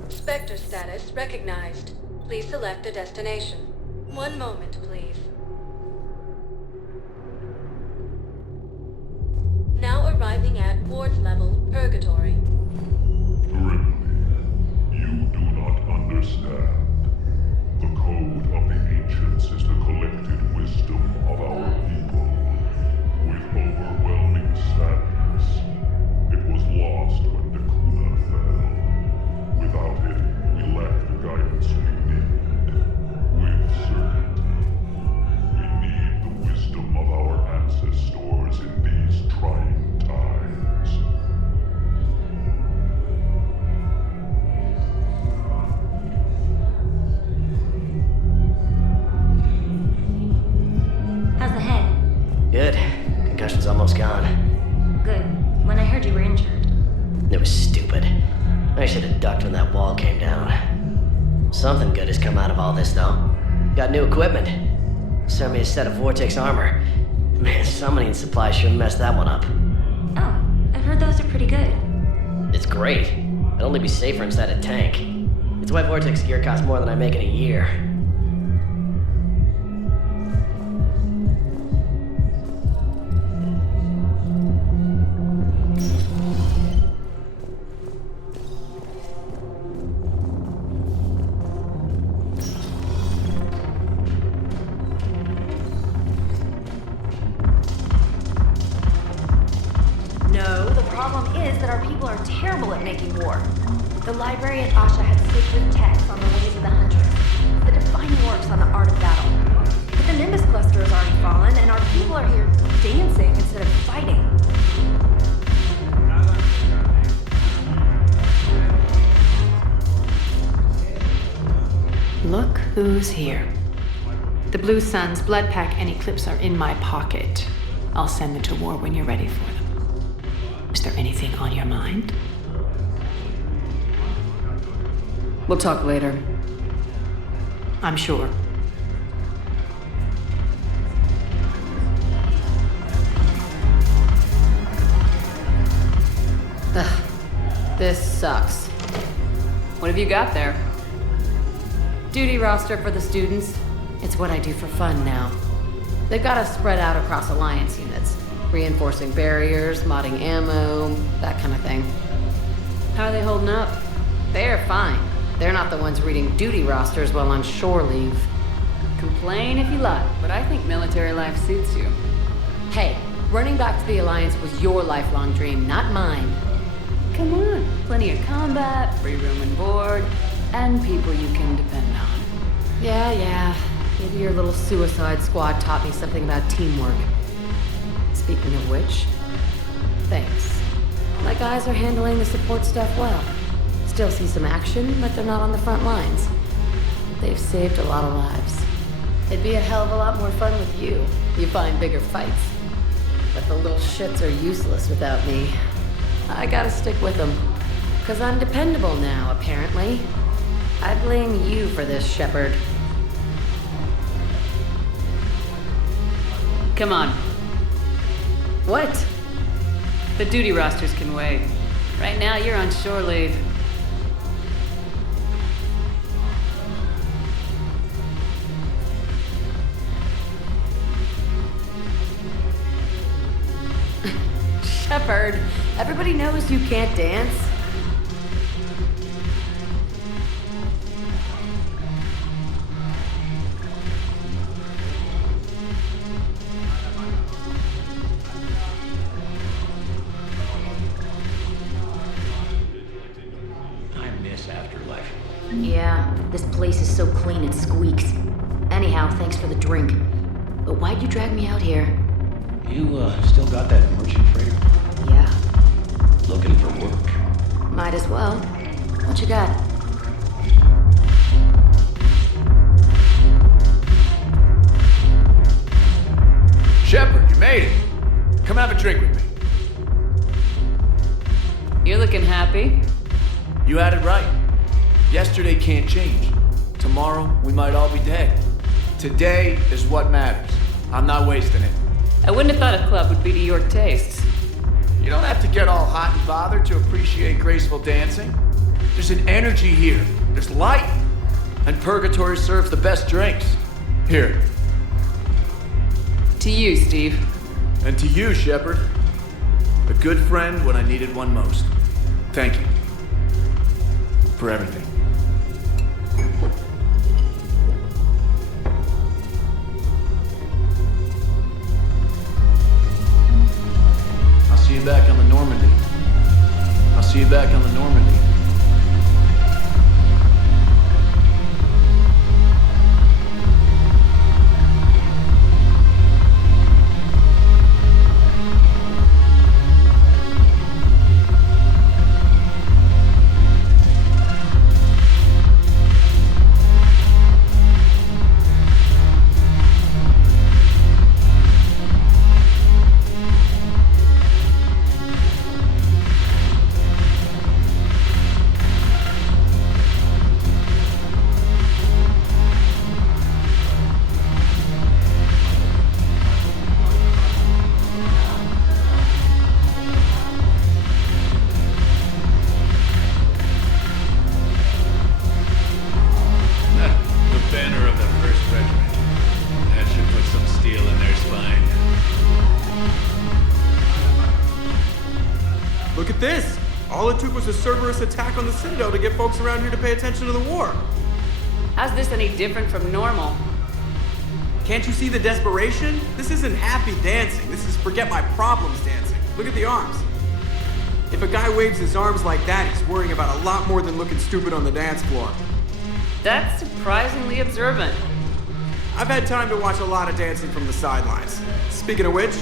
Spectre status recognized. Please select a destination. One moment, please. Now arriving at Ward's level, Purgatory. Brimley, you do not understand. The code of the ancients is the collected wisdom of our people. With overwhelming sadness, it was lost when Dakuna fell. Without it, we lack the guidance we need. With certainty, we need the wisdom of our ancestors in these trying times. How's the head? Good. Concussion's almost gone. Good. When I heard you were injured. It was stupid. I should have ducked when that wall came down. Something good has come out of all this, though. Got new equipment. Sent me a set of Vortex armor. Man, summoning supply sure messed that one up. Oh, I've heard those are pretty good. It's great. I'd only be safer inside a tank. It's why Vortex gear costs more than I make in a year. The library at Asha had sacred texts on the ways of the Huntress, the defining works on the art of battle. But the Nimbus cluster has already fallen, and our people are here dancing instead of fighting. Look who's here. The Blue Suns, Blood Pack, and Eclipse are in my pocket. I'll send them to war when you're ready for them. Is there anything on your mind? We'll talk later. I'm sure. Ugh, this sucks. What have you got there? Duty roster for the students. It's what I do for fun now. They've got us spread out across Alliance units, reinforcing barriers, modding ammo, that kind of thing. How are they holding up? They're fine. They're not the ones reading duty rosters while on shore leave. Complain if you like, but I think military life suits you. Hey, running back to the Alliance was your lifelong dream, not mine. Come on, plenty of combat, free room and board, and people you can depend on. Yeah. Maybe your little suicide squad taught me something about teamwork. Speaking of which, thanks. My guys are handling the support stuff well. Still see some action, but they're not on the front lines. They've saved a lot of lives. It'd be a hell of a lot more fun with you. You find bigger fights. But the little shits are useless without me. I gotta stick with them. 'Cause I'm dependable now, apparently. I blame you for this, Shepard. Come on. What? The duty rosters can wait. Right now, you're on shore leave. Shepard, everybody knows you can't dance. Yeah, this place is so clean it squeaks. Anyhow, thanks for the drink. But why'd you drag me out here? You, still got that merchant freighter? Yeah. Looking for work? Might as well. What you got? Shepard, you made it. Come have a drink with me. You're looking happy. You had it right. Yesterday can't change. Tomorrow, we might all be dead. Today is what matters. I'm not wasting it. I wouldn't have thought a club would be to your tastes. You don't have to get all hot and bothered to appreciate graceful dancing. There's an energy here. There's light. And Purgatory serves the best drinks. Here. To you, Steve. And to you, Shepard. A good friend when I needed one most. Thank you. For everything. I'll see you back on the Normandy. I'll see you back on the Normandy. Look at this! All it took was a Cerberus attack on the Citadel to get folks around here to pay attention to the war. How's this any different from normal? Can't you see the desperation? This isn't happy dancing. This is forget my problems dancing. Look at the arms. If a guy waves his arms like that, he's worrying about a lot more than looking stupid on the dance floor. That's surprisingly observant. I've had time to watch a lot of dancing from the sidelines. Speaking of which...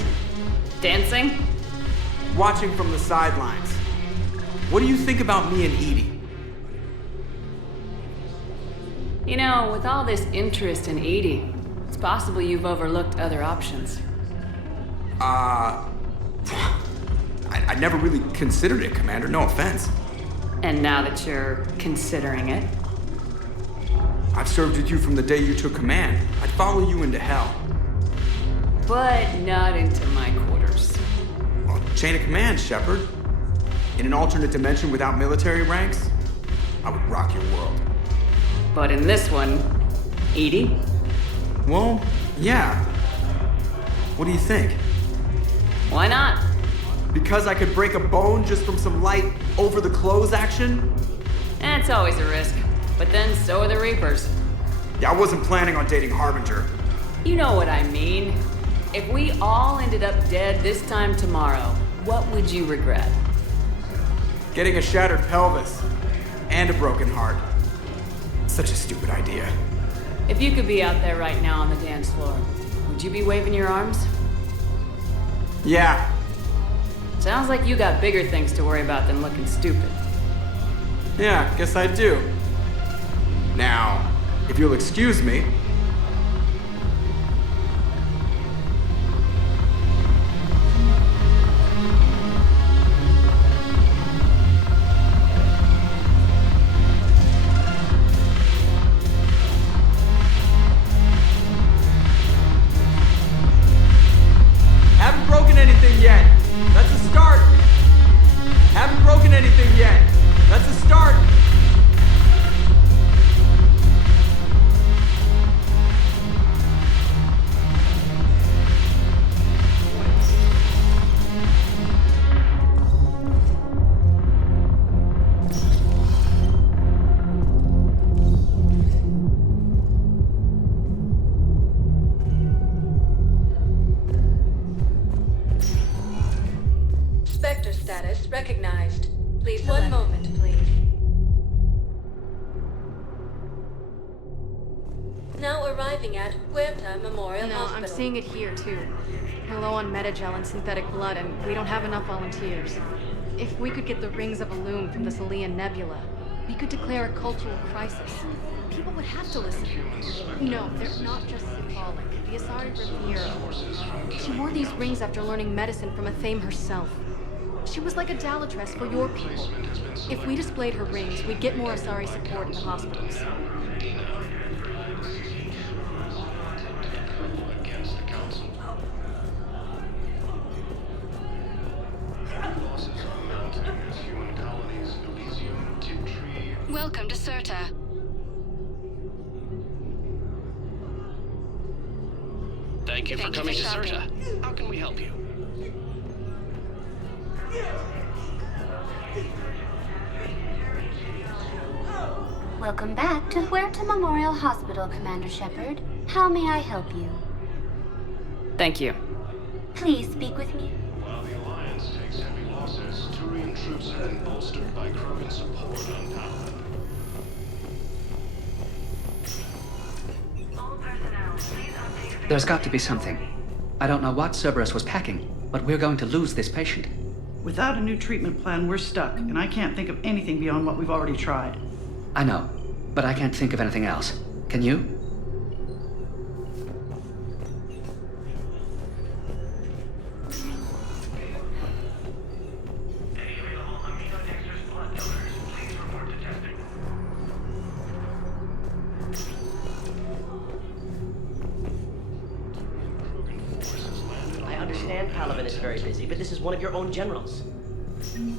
Dancing? Watching from the sidelines. What do you think about me and Edie? You know, with all this interest in Edie, it's possible you've overlooked other options. I never really considered it, Commander, no offense. And now that you're considering it? I've served with you from the day you took command. I'd follow you into hell. But not into my quarters. Well, chain of command, Shepard. In an alternate dimension without military ranks, I would rock your world. But in this one, Edie? Well, yeah. What do you think? Why not? Because I could break a bone just from some light over-the-clothes action? It's always a risk. But then so are the Reapers. Yeah, I wasn't planning on dating Harbinger. You know what I mean. If we all ended up dead this time tomorrow, what would you regret? Getting a shattered pelvis. And a broken heart. Such a stupid idea. If you could be out there right now on the dance floor, would you be waving your arms? Yeah. Sounds like you got bigger things to worry about than looking stupid. Yeah, guess I do. Now, if you'll excuse me. Haven't broken anything yet. That's a start. Haven't broken anything yet. That's a start. Spectre status recognized. Please, one moment, please. Now arriving at Huerta Memorial Hospital. I'm seeing it here, too. We're low on metagel and synthetic blood, and we don't have enough volunteers. If we could get the rings of Illume from the Salian Nebula, we could declare a cultural crisis. People would have to listen. No, they're not just symbolic. The Asari Riviera. She wore these rings after learning medicine from Athame herself. She was like a Dalatress for your people. If we displayed her rings, we'd get more Asari support in the hospitals. Welcome to Serta. Thank you for coming to Serta. How can we help you? Welcome back to Huerta Memorial Hospital, Commander Shepard. How may I help you? Thank you. Please speak with me. While the Alliance takes heavy losses, Turian troops have been bolstered by Krogan support on power. There's got to be something. I don't know what Cerberus was packing, but we're going to lose this patient. Without a new treatment plan, we're stuck, and I can't think of anything beyond what we've already tried. I know, but I can't think of anything else. Can you? Paladin is very busy, but this is one of your own generals.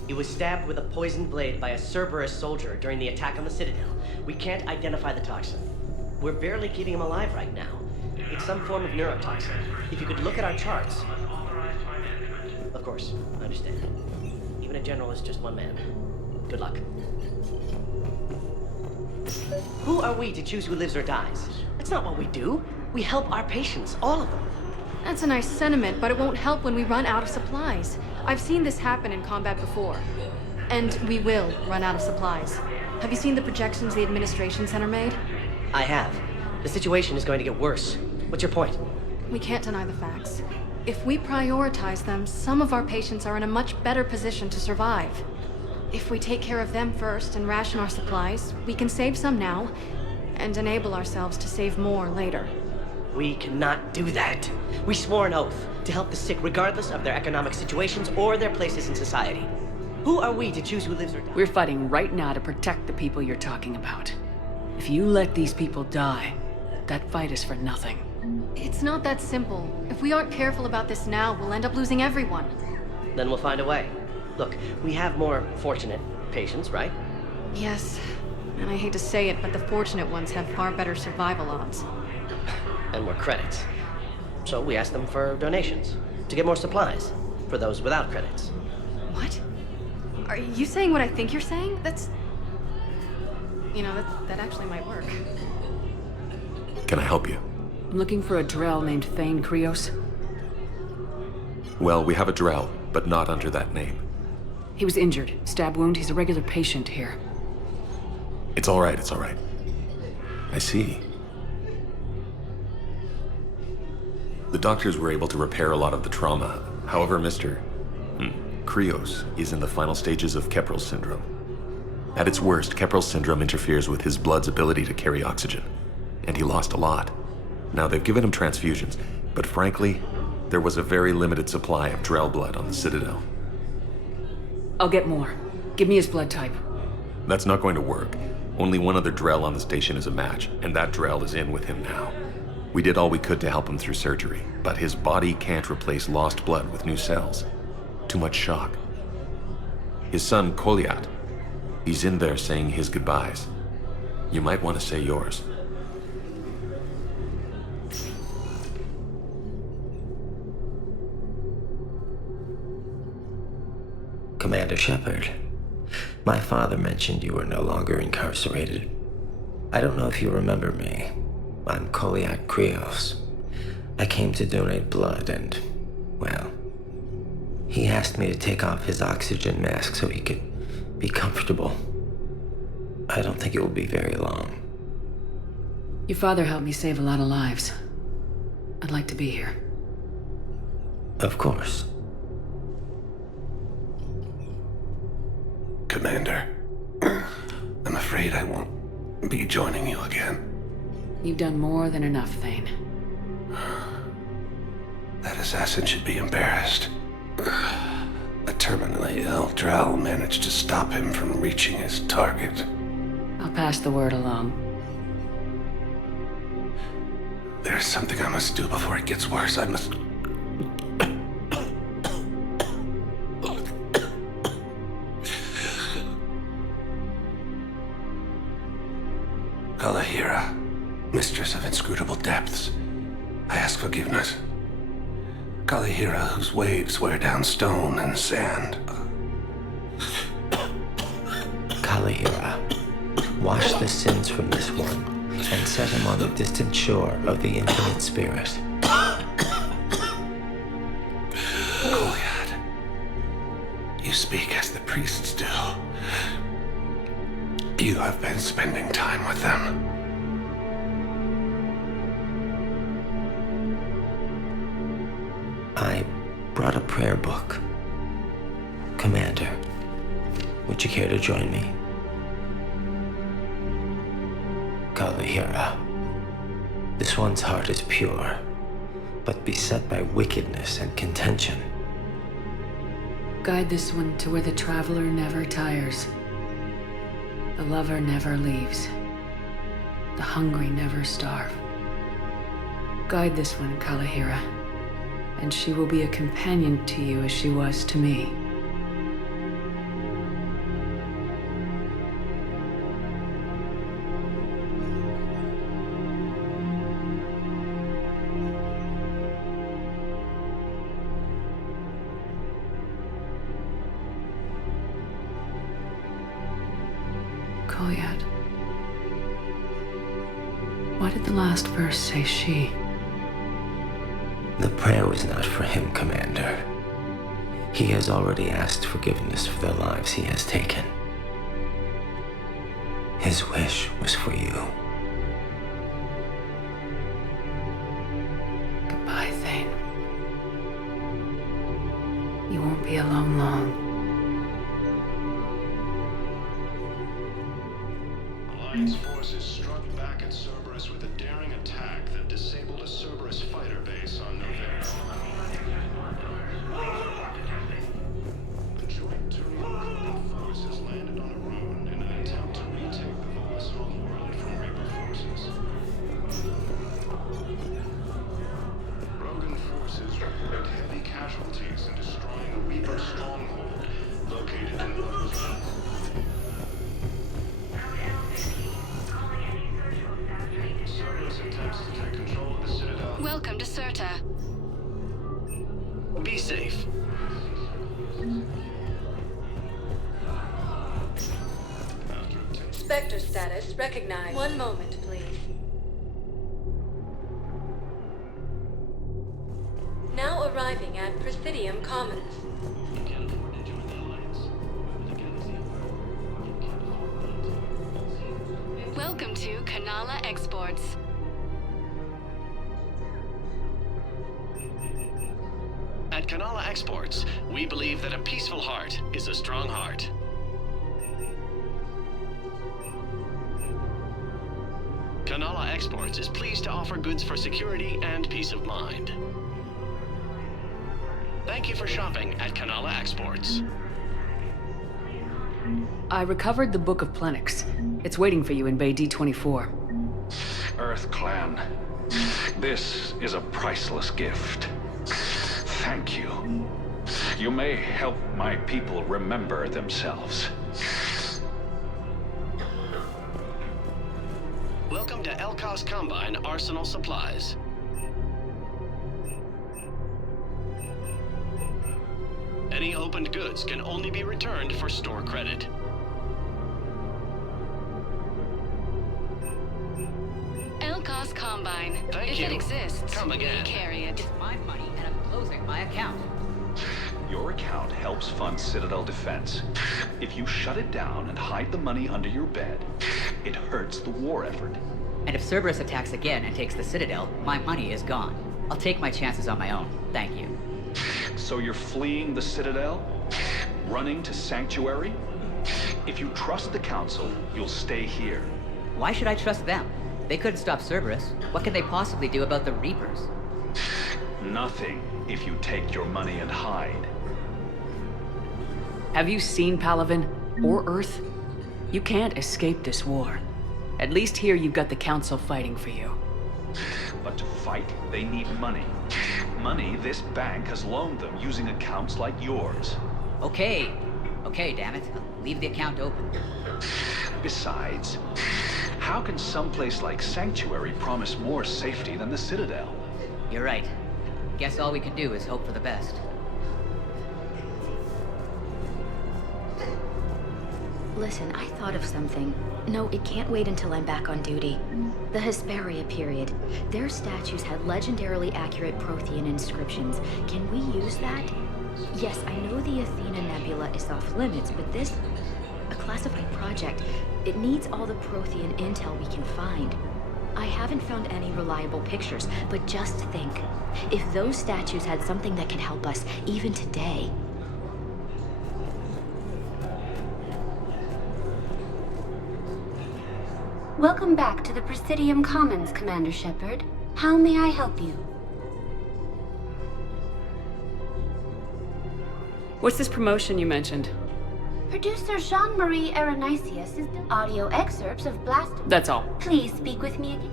He was stabbed with a poisoned blade by a Cerberus soldier during the attack on the Citadel. We can't identify the toxin. We're barely keeping him alive right now. It's some form of neurotoxin. If you could look at our charts... Of course, I understand. Even a general is just one man. Good luck. Who are we to choose who lives or dies? That's not what we do. We help our patients, all of them. That's a nice sentiment, but it won't help when we run out of supplies. I've seen this happen in combat before. And we will run out of supplies. Have you seen the projections the administration center made? I have. The situation is going to get worse. What's your point? We can't deny the facts. If we prioritize them, some of our patients are in a much better position to survive. If we take care of them first and ration our supplies, we can save some now, and enable ourselves to save more later. We cannot do that. We swore an oath to help the sick regardless of their economic situations or their places in society. Who are we to choose who lives or dies? We're fighting right now to protect the people you're talking about. If you let these people die, that fight is for nothing. It's not that simple. If we aren't careful about this now, we'll end up losing everyone. Then we'll find a way. Look, we have more fortunate patients, right? Yes. And I hate to say it, but the fortunate ones have far better survival odds. And more credits. So we asked them for donations, to get more supplies, for those without credits. What? Are you saying what I think you're saying? That's... You know, that actually might work. Can I help you? I'm looking for a Drell named Thane Krios. Well, we have a Drell, but not under that name. He was injured. Stab wound. He's a regular patient here. It's all right, it's all right. I see. The doctors were able to repair a lot of the trauma. However, Mr. Krios is in the final stages of Keprel's syndrome. At its worst, Keprel's syndrome interferes with his blood's ability to carry oxygen, and he lost a lot. Now, they've given him transfusions, but frankly, there was a very limited supply of Drell blood on the Citadel. I'll get more. Give me his blood type. That's not going to work. Only one other Drell on the station is a match, and that Drell is in with him now. We did all we could to help him through surgery, but his body can't replace lost blood with new cells. Too much shock. His son, Kolyat, he's in there saying his goodbyes. You might want to say yours. Commander Shepard, my father mentioned you were no longer incarcerated. I don't know if you remember me. I'm Kolyat Krios. I came to donate blood and, well, he asked me to take off his oxygen mask so he could be comfortable. I don't think it will be very long. Your father helped me save a lot of lives. I'd like to be here. Of course. Commander, I'm afraid I won't be joining you again. You've done more than enough, Thane. That assassin should be embarrassed. A terminally ill Drell managed to stop him from reaching his target. I'll pass the word along. There's something I must do before it gets worse. I must... Kalahira, mistress of inscrutable depths, I ask forgiveness. Kalahira, whose waves wear down stone and sand. Kalahira, wash the sins from this one and set him on the distant shore of the infinite spirit. Kolyat, you speak as the priests do. You have been spending time with them. I brought a prayer book. Commander, would you care to join me? Kalahira, this one's heart is pure, but beset by wickedness and contention. Guide this one to where the traveler never tires. The lover never leaves. The hungry never starve. Guide this one, Kalahira, and she will be a companion to you as she was to me. Kolyat. Why did the last verse say she? The prayer was not for him, Commander. He has already asked forgiveness for the lives he has taken. His wish was for you. Goodbye, Thane. You won't be alone long. Alliance forces struck back at Cerberus with a daring attack that disabled a Cerberus fighter base on November. A joint Turian forces landed on a rune in an attempt to retake the Volus homeworld from Reaper forces. Rogan forces reported heavy casualties in destroying a Reaper stronghold located in Volus. Welcome to Serta. Be safe. Spectre status recognized. One moment, please. Now arriving at Presidium Commons. Welcome to Kanala Exports. At Kanala Exports, we believe that a peaceful heart is a strong heart. Kanala Exports is pleased to offer goods for security and peace of mind. Thank you for shopping at Kanala Exports. I recovered the Book of Plenix. It's waiting for you in Bay D24. Earth Clan, this is a priceless gift. Thank you. You may help my people remember themselves. Welcome to Elkos Combine Arsenal Supplies. Any opened goods can only be returned for store credit. Elkos Combine. Thank if you. it exists, Come again. we carry it. It's my money, and I'm closing my account. Your account helps fund Citadel defense. If you shut it down and hide the money under your bed, it hurts the war effort. And if Cerberus attacks again and takes the Citadel, my money is gone. I'll take my chances on my own. Thank you. So you're fleeing the Citadel? Running to Sanctuary? If you trust the Council, you'll stay here. Why should I trust them? They couldn't stop Cerberus. What can they possibly do about the Reapers? Nothing if you take your money and hide. Have you seen Palaven or Earth? You can't escape this war. At least here you've got the Council fighting for you. But to fight, they need money. Money this bank has loaned them using accounts like yours. Okay, damn it. Leave the account open. Besides, how can someplace like Sanctuary promise more safety than the Citadel? You're right. Guess all we can do is hope for the best. Listen, I thought of something. No, it can't wait until I'm back on duty. The Hesperia period. Their statues had legendarily accurate Prothean inscriptions. Can we use that? Yes, I know the Athena Nebula is off limits, but this... a classified project. It needs all the Prothean intel we can find. I haven't found any reliable pictures, but just think. If those statues had something that can help us, even today... Welcome back to the Presidium Commons, Commander Shepard. How may I help you? What's this promotion you mentioned? Producer Jean-Marie Aronisius is the audio excerpts of Blast... That's all. Please speak with me again.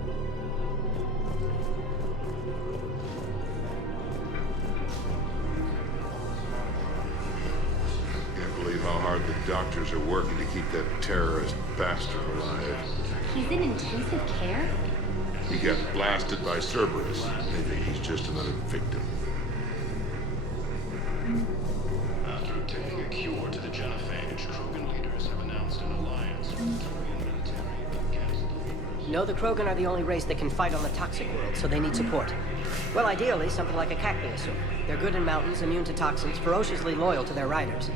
Can't believe how hard the doctors are working to keep that terrorist bastard alive. He's in intensive care? He got blasted by Cerberus. They think he's just another victim. After obtaining a cure to the genophage, Krogan leaders have announced an alliance with the Turian military against the Reapers. No, the Krogan are the only race that can fight on the toxic world, so they need support. Well, ideally, something like a Cacneosaur. They're good in mountains, immune to toxins, ferociously loyal to their riders.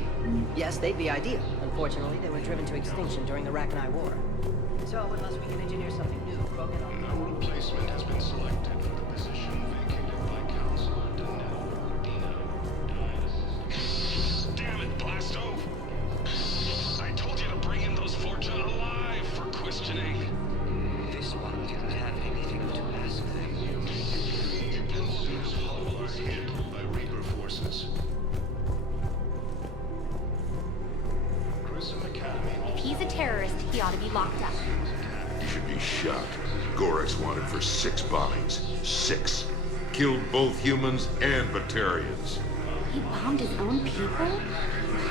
Yes, they'd be ideal. Unfortunately, they were driven to extinction during the Rachni War. So, unless we can engineer something new, Krogan are... No replacement has been selected for the position vacated by Counselor Dina. Damn it, Blasto! I told you to bring in those Fortuna alive for questioning. This one didn't have anything to ask them. Ensu's hull is hit by Reaper forces. Grissom Academy. If he's a terrorist, he ought to be locked up. He should be shot. Gorex wanted for 6 bombings. 6. Killed both humans and Batarians. He bombed his own people?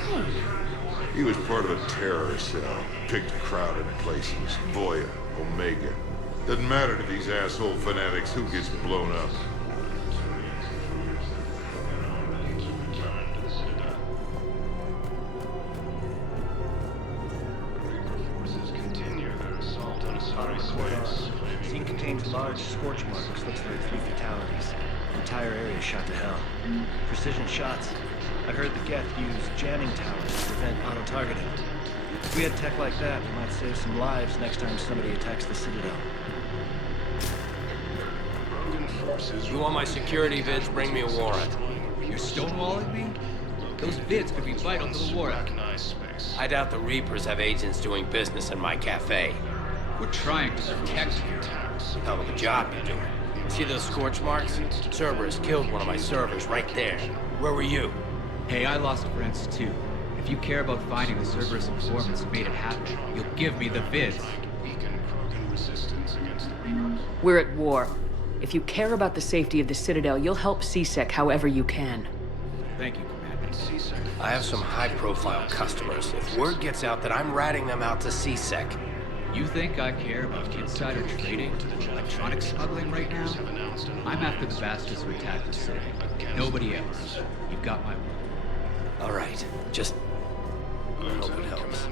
Why? He was part of a terror cell. Picked crowded places. Voya, Omega. Doesn't matter to these asshole fanatics who gets blown up. Scene contains large scorch marks. Looks like 3 fatalities. The entire area shot to hell. Precision shots. I heard the Geth use jamming towers to prevent auto-targeting. If we had tech like that, we might save some lives next time somebody attacks the Citadel. You want my security vids, bring me a warrant. You're stonewalling me? Those vids could be vital to the war effort. I doubt the Reapers have agents doing business in my cafe. We're trying to protect you. Hell of a job you're doing. See those scorch marks? Cerberus killed one of my servers right there. Where were you? Hey, I lost friends too. If you care about finding the Cerberus informants who made it happen, you'll give me the vids. We're at war. If you care about the safety of the Citadel, you'll help CSEC however you can. Thank you, Commander. I have some high-profile customers. If word gets out that I'm ratting them out to CSEC. You think I care about insider trading, electronic smuggling right now? I'm after the bastards who attacked the city. Nobody else. You've got my word. All right. Just... I hope it helps.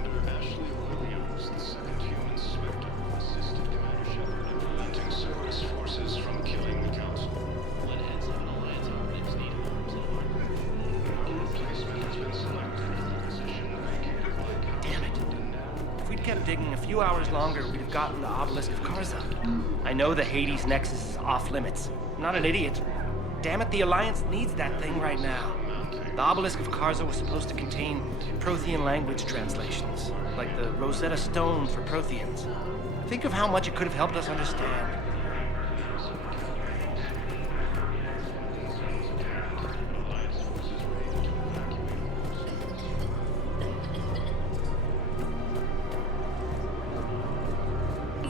Forces from killing the council. When heads of an alliance outlives need arms and armor. No replacement has been selected for the position vacated by Damn it. If we'd kept digging a few hours longer, we'd have gotten the obelisk of Karza. I know the Hades Nexus is off limits. I'm not an idiot. Damn it, the Alliance needs that thing right now. The obelisk of Karza was supposed to contain Prothean language translations, like the Rosetta Stone for Protheans. Think of how much it could have helped us understand.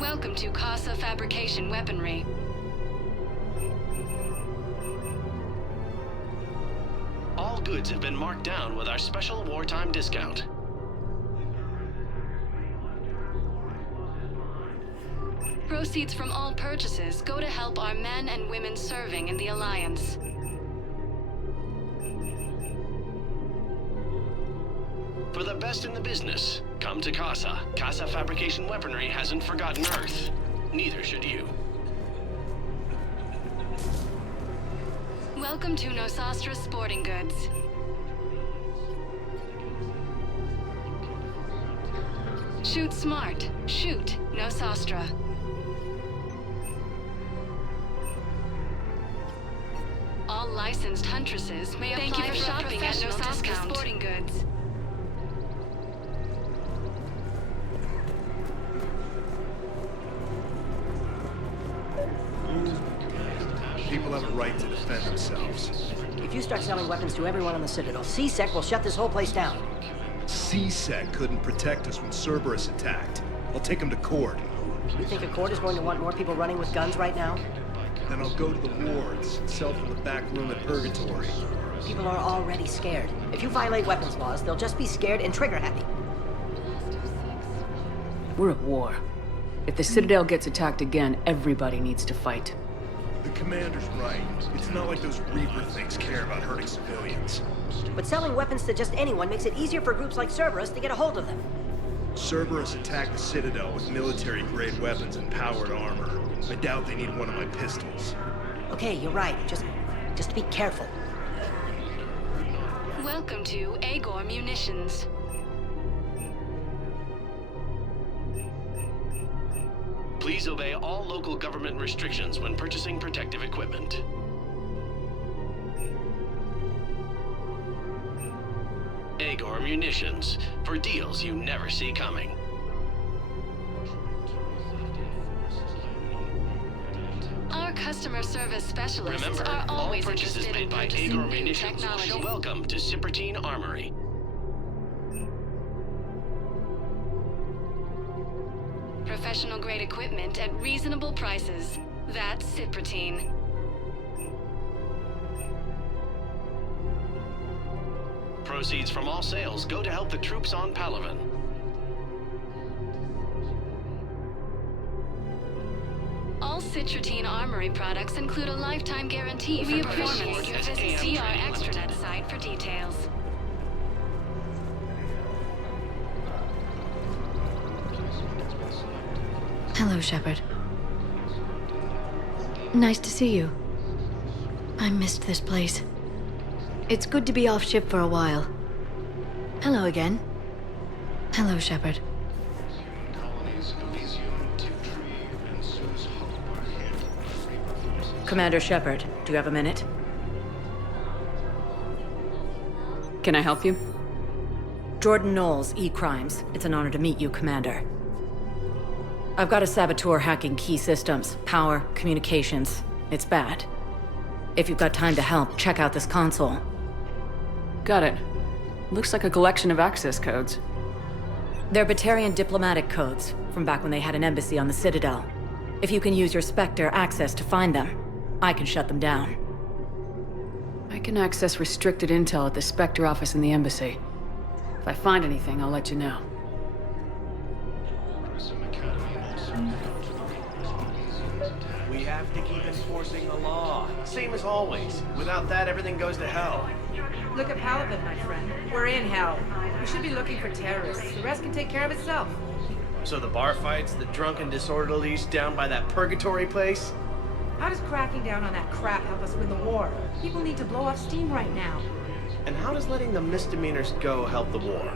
Welcome to Casa Fabrication Weaponry. All goods have been marked down with our special wartime discount. Proceeds from all purchases go to help our men and women serving in the Alliance. For the best in the business, come to Casa. Casa Fabrication Weaponry hasn't forgotten Earth. Neither should you. Welcome to Nosastra Sporting Goods. Shoot smart. Shoot Nosastra. All licensed huntresses may apply for shopping at Nosastra Sporting Goods. People have a right to defend themselves. If you start selling weapons to everyone on the Citadel, CSEC will shut this whole place down. CSEC couldn't protect us when Cerberus attacked. I'll take them to court. You think a court is going to want more people running with guns right now? Then I'll go to the wards and sell from the back room at Purgatory. People are already scared. If you violate weapons laws, they'll just be scared and trigger happy. We're at war. If the Citadel gets attacked again, everybody needs to fight. The Commander's right. It's not like those Reaper things care about hurting civilians. But selling weapons to just anyone makes it easier for groups like Cerberus to get a hold of them. Cerberus attacked the Citadel with military-grade weapons and powered armor. I doubt they need one of my pistols. Okay, you're right. Just be careful. Welcome to Agor Munitions. Please obey all local government restrictions when purchasing protective equipment. Agor Munitions, for deals you never see coming. Our customer service specialists Remember, are all always purchases interested in made by purchasing Agor new Munitions will technology. show welcome to Cypertine Armory. Professional grade equipment at reasonable prices. That's Cypertine. Proceeds from all sales go to help the troops on Palaven. All Cypertine Armory products include a lifetime guarantee for performance. Visit CR Extranet site for details. Hello, Shepard. Nice to see you. I missed this place. It's good to be off ship for a while. Hello again. Hello, Shepard. Commander Shepard, do you have a minute? Can I help you? Jordan Knowles, E-Crimes. It's an honor to meet you, Commander. I've got a saboteur hacking key systems, power, communications. It's bad. If you've got time to help, check out this console. Got it. Looks like a collection of access codes. They're Batarian diplomatic codes, from back when they had an embassy on the Citadel. If you can use your Spectre access to find them, I can shut them down. I can access restricted intel at the Spectre office in the embassy. If I find anything, I'll let you know. We have to keep enforcing the law. Same as always. Without that, everything goes to hell. Look at Palaven, my friend. We're in hell. We should be looking for terrorists. The rest can take care of itself. So the bar fights, the drunken disorderlies down by that purgatory place? How does cracking down on that crap help us win the war? People need to blow off steam right now. And how does letting the misdemeanors go help the war?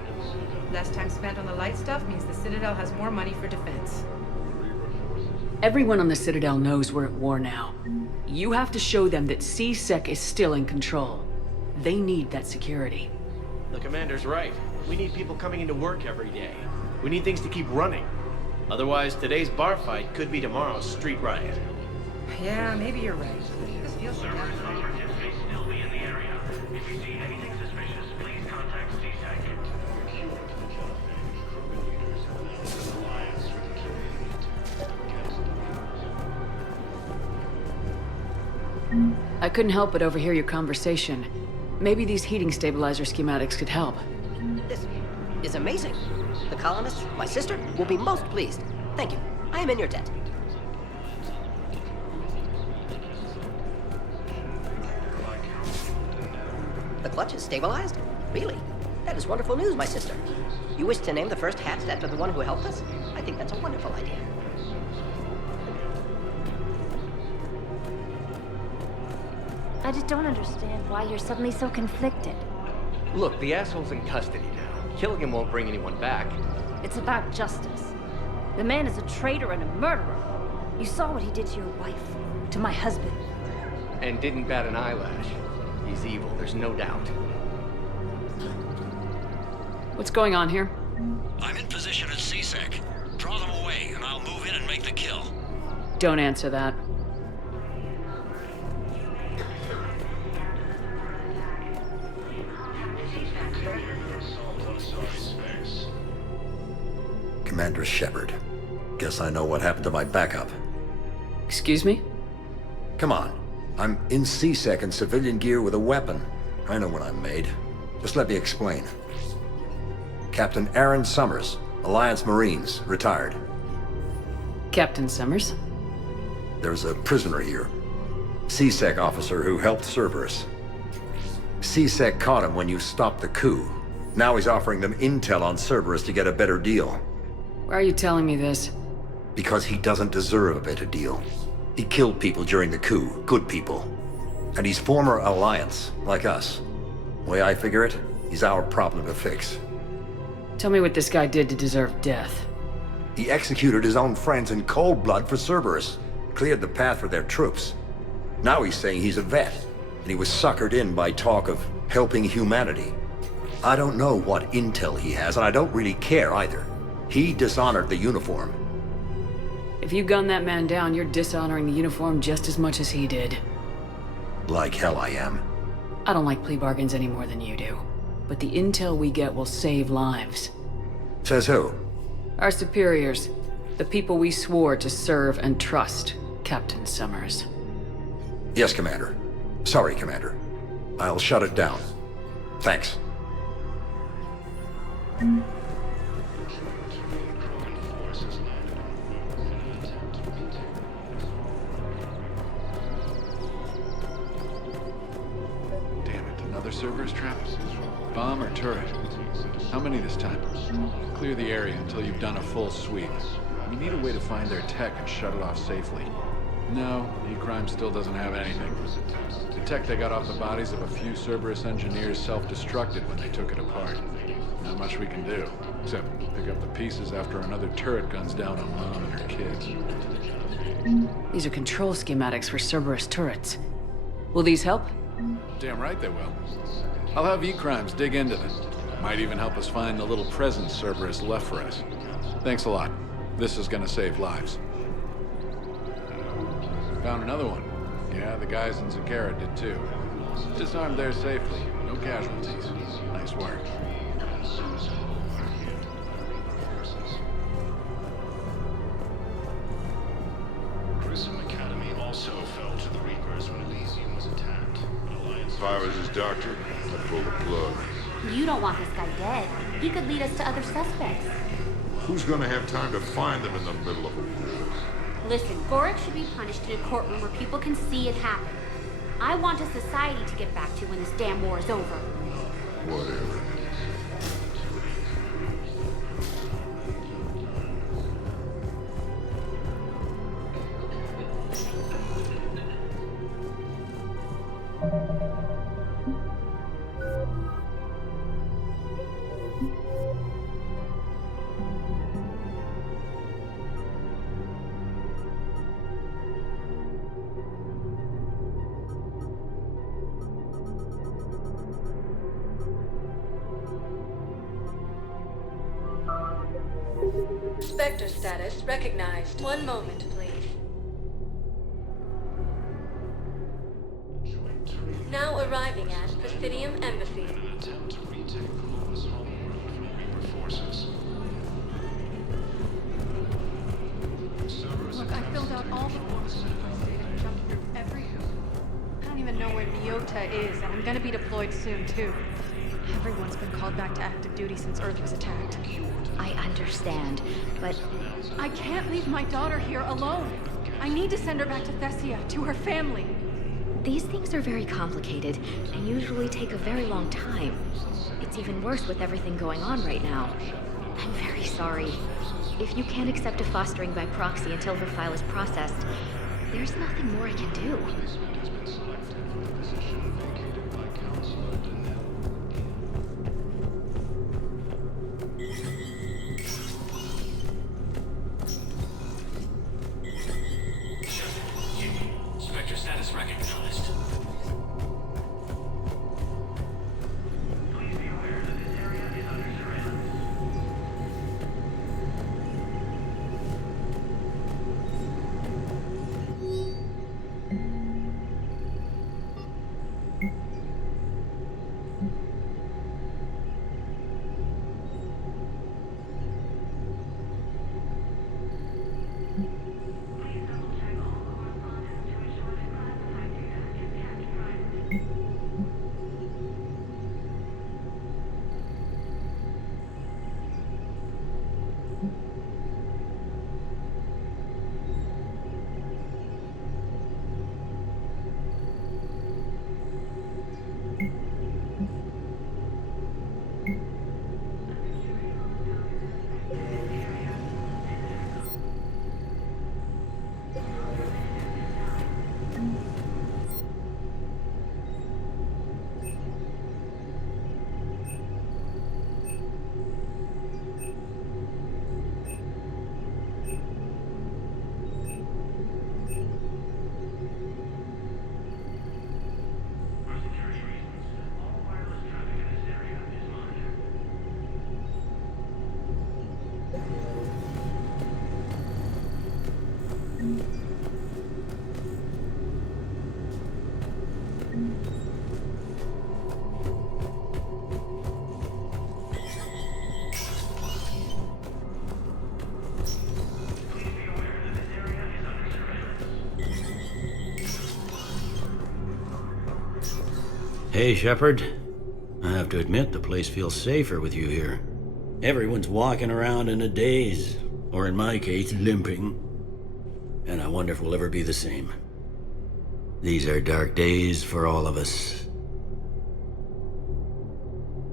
Less time spent on the light stuff means the Citadel has more money for defense. Everyone on the Citadel knows we're at war now. You have to show them that C-Sec is still in control. They need that security. The commander's right. We need people coming into work every day. We need things to keep running. Otherwise, today's bar fight could be tomorrow's street riot. Yeah, maybe you're right. This feels like I couldn't help but overhear your conversation. Maybe these heating stabilizer schematics could help. This is amazing. The colonists, my sister, will be most pleased. Thank you. I am in your debt. The clutch is stabilized? Really? That is wonderful news, my sister. You wish to name the first hat after the one who helped us? I think that's a wonderful idea. I just don't understand why you're suddenly so conflicted. Look, the asshole's in custody now. Killing him won't bring anyone back. It's about justice. The man is a traitor and a murderer. You saw what he did to your wife, to my husband. And didn't bat an eyelash. He's evil, there's no doubt. What's going on here? I'm in position at C-Sec. Draw them away, and I'll move in and make the kill. Don't answer that. Commander Shepard. Guess I know what happened to my backup. Excuse me? Come on. I'm in C-Sec in civilian gear with a weapon. I know what I'm made. Just let me explain. Captain Aaron Summers, Alliance Marines, retired. Captain Summers? There's a prisoner here. C-Sec officer who helped Cerberus. C-Sec caught him when you stopped the coup. Now he's offering them intel on Cerberus to get a better deal. Why are you telling me this? Because he doesn't deserve a better deal. He killed people during the coup, good people. And he's former Alliance, like us. The way I figure it, he's our problem to fix. Tell me what this guy did to deserve death. He executed his own friends in cold blood for Cerberus, cleared the path for their troops. Now he's saying he's a vet, and he was suckered in by talk of helping humanity. I don't know what intel he has, and I don't really care either. He dishonored the uniform. If you gun that man down, you're dishonoring the uniform just as much as he did. Like hell I am. I don't like plea bargains any more than you do. But the intel we get will save lives. Says who? Our superiors. The people we swore to serve and trust, Captain Summers. Yes, Commander. Sorry, Commander. I'll shut it down. Thanks. Another Cerberus trap? Bomb or turret? How many this time? Clear the area until you've done a full sweep. We need a way to find their tech and shut it off safely. No, E-Crime still doesn't have anything. The tech they got off the bodies of a few Cerberus engineers self-destructed when they took it apart. Not much we can do, except pick up the pieces after another turret guns down on Mom and her kids. These are control schematics for Cerberus turrets. Will these help? Damn right they will. I'll have E-Crimes dig into them. Might even help us find the little presents Cerberus left for us. Thanks a lot. This is gonna save lives. Found another one. Yeah, the guys in Zakara did too. Disarmed there safely. No casualties. Nice work. Grissom Academy also fell to the Reapers when Elysium was attacked. If I was his doctor, I'd pull the plug. You don't want this guy dead. He could lead us to other suspects. Who's gonna have time to find them in the middle of a war? Listen, Gorik should be punished in a courtroom where people can see it happen. I want a society to get back to when this damn war is over. Whatever. Spectre status recognized. One moment, please. Now arriving at Presidium Embassy. An attempt to retake Columbus homeworld from Reaper forces. Look, I filled out all the forms and jumped through every hoop. I don't even know where Nyota is, and I'm gonna be deployed soon, too. Everyone's been called back to active duty since Earth was attacked. I understand, but... I can't leave my daughter here alone. I need to send her back to Thessia, to her family. These things are very complicated, and usually take a very long time. It's even worse with everything going on right now. I'm very sorry. If you can't accept a fostering by proxy until her file is processed, there's nothing more I can do. Spectre status recognized. Hey, Shepard. I have to admit, the place feels safer with you here. Everyone's walking around in a daze, or in my case, limping. And I wonder if we'll ever be the same. These are dark days for all of us.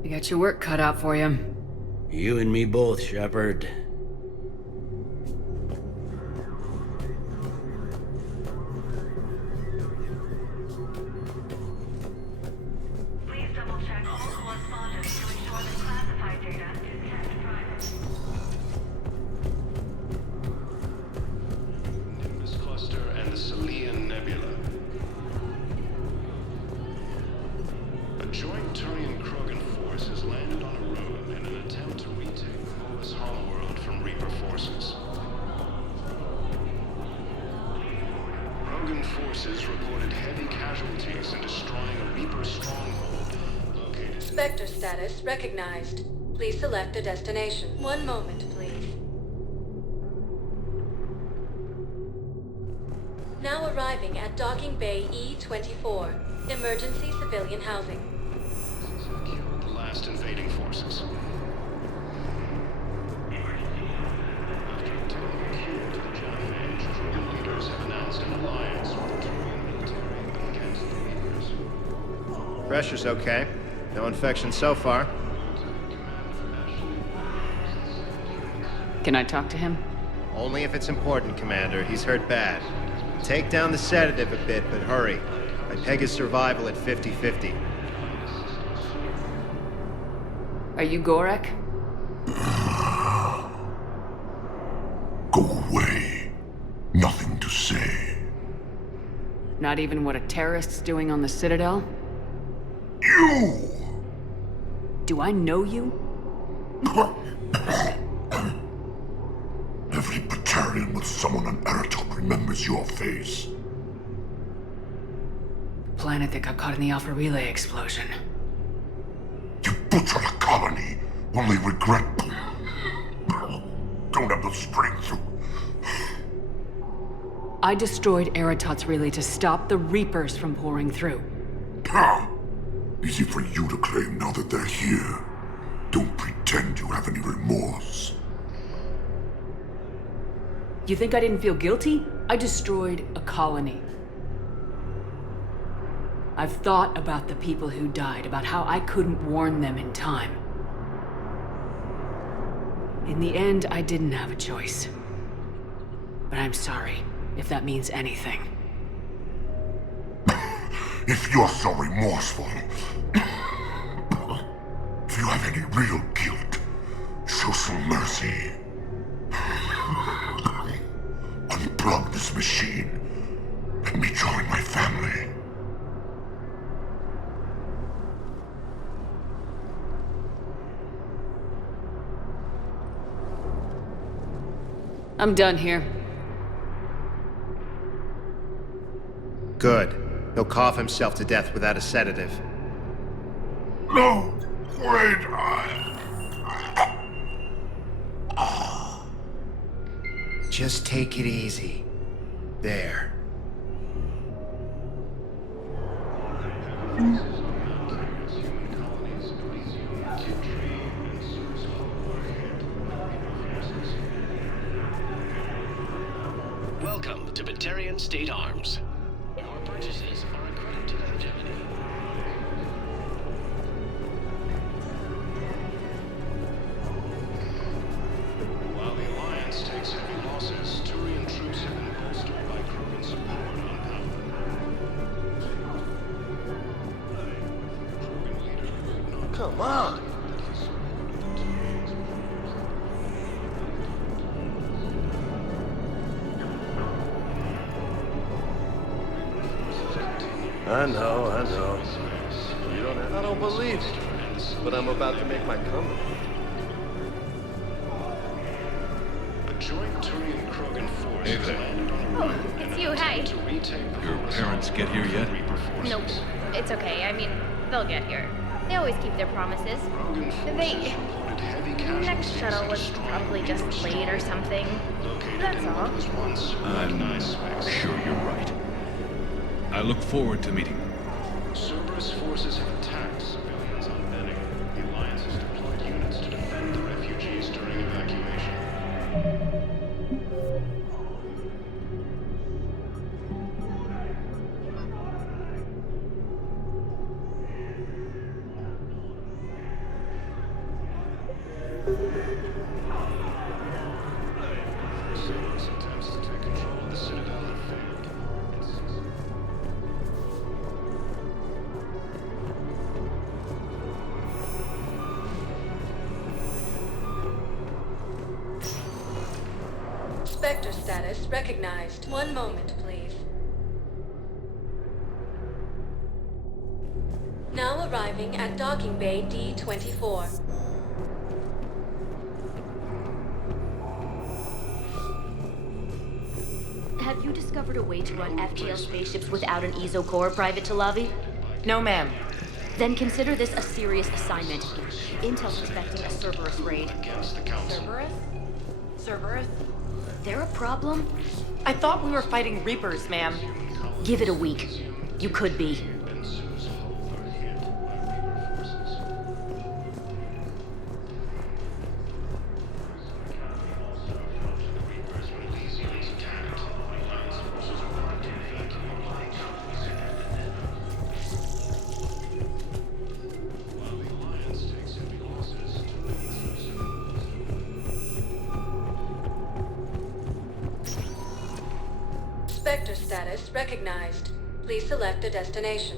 You got your work cut out for you. You and me both, Shepard. Spectre status recognized. Please select a destination. One moment, please. Now arriving at Docking Bay E-24. Emergency civilian housing. The last invading forces. After obtaining a cue to the genophage, Krogan leaders have announced an alliance with the Turian military against the Reapers. Pressure's okay. No infection so far. Can I talk to him? Only if it's important, Commander. He's hurt bad. Take down the sedative a bit, but hurry. I peg his survival at 50-50. Are you Gorek? Go away. Nothing to say. Not even what a terrorist's doing on the Citadel? You! Do I know you? Every battalion with someone on Aratok remembers your face. Planet that got caught in the Alpha Relay explosion. You butchered a colony, only regret. Don't have the strength to... I destroyed Eratot's relay to stop the Reapers from pouring through. Easy for you to claim now that they're here. Don't pretend you have any remorse. You think I didn't feel guilty? I destroyed a colony. I've thought about the people who died, about how I couldn't warn them in time. In the end, I didn't have a choice. But I'm sorry, if that means anything. If you're so remorseful, if you have any real guilt, show some mercy. Unplug this machine. Let me join my family. I'm done here. Good. He'll cough himself to death without a sedative. No! Wait! Just take it easy. There. Welcome to Batarian State Arms. Your purchases are a credit to longevity. While the Alliance takes heavy losses, Turian troops have been bolstered by Krogan support on power. Come on! I know. You don't have... I don't believe it, but I'm about to make my comeback. A joint Turian Krogan force Hey there. landed on a road in It's you, an hey. attempt to retake Your parents get here yet? Nope. It's okay. I mean, they'll get here. They always keep their promises. They... The next shuttle was probably just late or something. That's all. I'm sure you're right. I look forward to meeting Cerberus forces have attacked civilians on Benning. The Alliance has deployed units to defend the refugees during evacuation. Cerberus attempts to take control of the Citadel have failed. Spectre status recognized. One moment, please. Now arriving at docking bay D-24. Have you discovered a way to run FTL spaceships without an ESO core, Private Talavi? No, ma'am. Then consider this a serious assignment. Intel suspecting a Cerberus raid. Cerberus? Cerberus? They're a problem? I thought we were fighting Reapers, ma'am. Give it a week. You could be. Spectre status recognized. Please select a destination.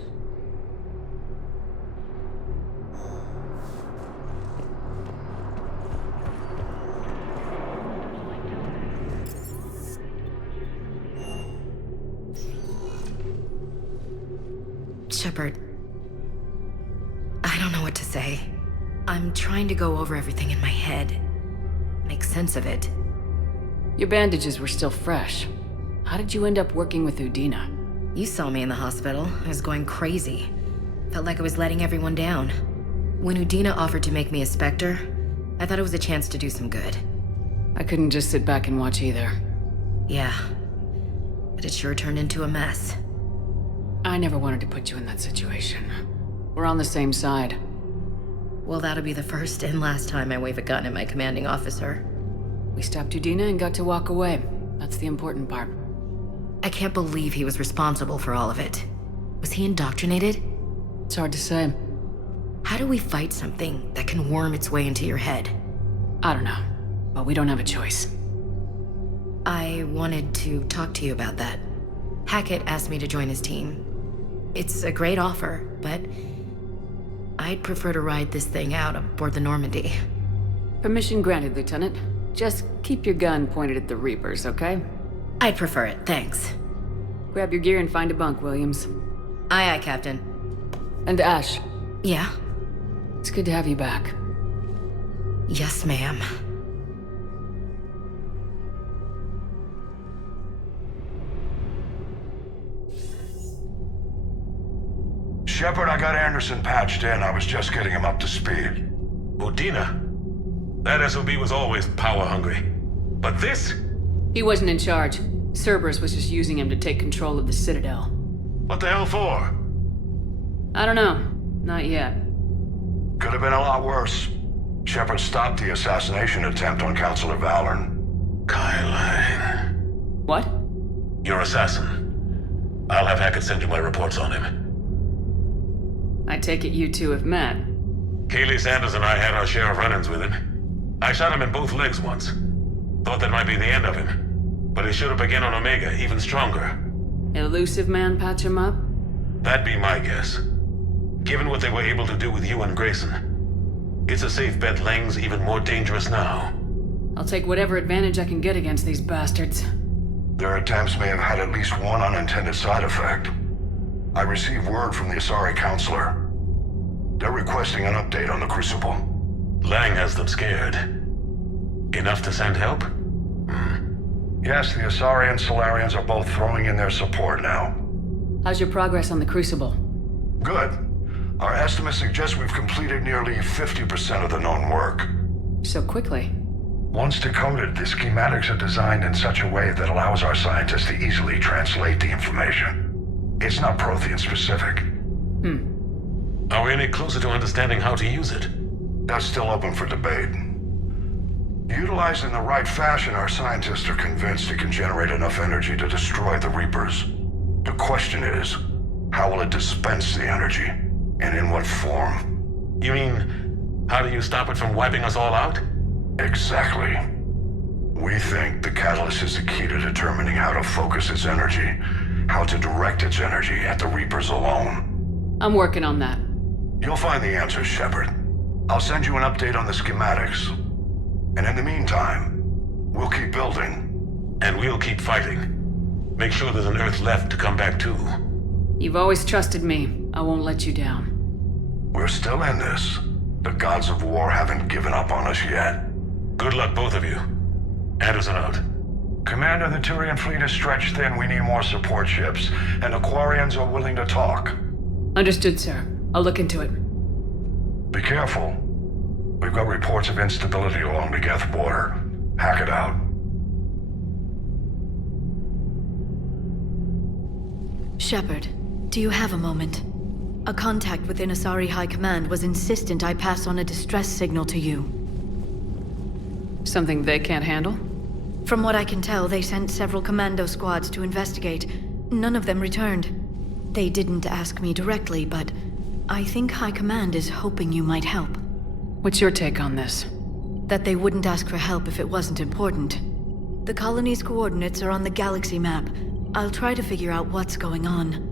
Shepard, I don't know what to say. I'm trying to go over everything in my head. Make sense of it. Your bandages were still fresh. How did you end up working with Udina? You saw me in the hospital. I was going crazy. Felt like I was letting everyone down. When Udina offered to make me a Spectre, I thought it was a chance to do some good. I couldn't just sit back and watch either. Yeah. But it sure turned into a mess. I never wanted to put you in that situation. We're on the same side. Well, that'll be the first and last time I wave a gun at my commanding officer. We stopped Udina and got to walk away. That's the important part. I can't believe he was responsible for all of it. Was he indoctrinated? It's hard to say. How do we fight something that can worm its way into your head? I don't know, but we don't have a choice. I wanted to talk to you about that. Hackett asked me to join his team. It's a great offer, but I'd prefer to ride this thing out aboard the Normandy. Permission granted, Lieutenant. Just keep your gun pointed at the Reapers, okay? I'd prefer it, thanks. Grab your gear and find a bunk, Williams. Aye, aye, Captain. And Ash. Yeah? It's good to have you back. Yes, ma'am. Shepard, I got Anderson patched in. I was just getting him up to speed. Udina? That SOB was always power-hungry. But this? He wasn't in charge. Cerberus was just using him to take control of the Citadel. What the hell for? I don't know. Not yet. Could have been a lot worse. Shepard stopped the assassination attempt on Councilor Valorn. Kyle. What? Your assassin. I'll have Hackett send you my reports on him. I take it you two have met. Keely Sanders and I had our share of run-ins with him. I shot him in both legs once. Thought that might be the end of him. But he should have again on Omega, even stronger. Elusive man patch him up? That'd be my guess. Given what they were able to do with you and Grayson. It's a safe bet Lang's even more dangerous now. I'll take whatever advantage I can get against these bastards. Their attempts may have had at least one unintended side effect. I received word from the Asari Counselor. They're requesting an update on the Crucible. Lang has them scared. Enough to send help? Yes, the Asari and Solarians are both throwing in their support now. How's your progress on the Crucible? Good. Our estimates suggest we've completed nearly 50% of the known work. So quickly? Once decoded, the schematics are designed in such a way that allows our scientists to easily translate the information. It's not Prothean specific. Are we any closer to understanding how to use it? That's still open for debate. Utilized in the right fashion, our scientists are convinced it can generate enough energy to destroy the Reapers. The question is, how will it dispense the energy? And in what form? You mean, how do you stop it from wiping us all out? Exactly. We think the catalyst is the key to determining how to focus its energy, how to direct its energy at the Reapers alone. I'm working on that. You'll find the answers, Shepard. I'll send you an update on the schematics. And in the meantime, we'll keep building. And we'll keep fighting. Make sure there's an Earth left to come back to. You've always trusted me. I won't let you down. We're still in this. The gods of war haven't given up on us yet. Good luck, both of you. Anderson out. Commander, the Turian fleet is stretched thin. We need more support ships. And Aquarians are willing to talk. Understood, sir. I'll look into it. Be careful. We've got reports of instability along the Geth border. Hack it out. Shepard, do you have a moment? A contact within Asari High Command was insistent I pass on a distress signal to you. Something they can't handle? From what I can tell, they sent several commando squads to investigate. None of them returned. They didn't ask me directly, but I think High Command is hoping you might help. What's your take on this? That they wouldn't ask for help if it wasn't important. The colony's coordinates are on the galaxy map. I'll try to figure out what's going on.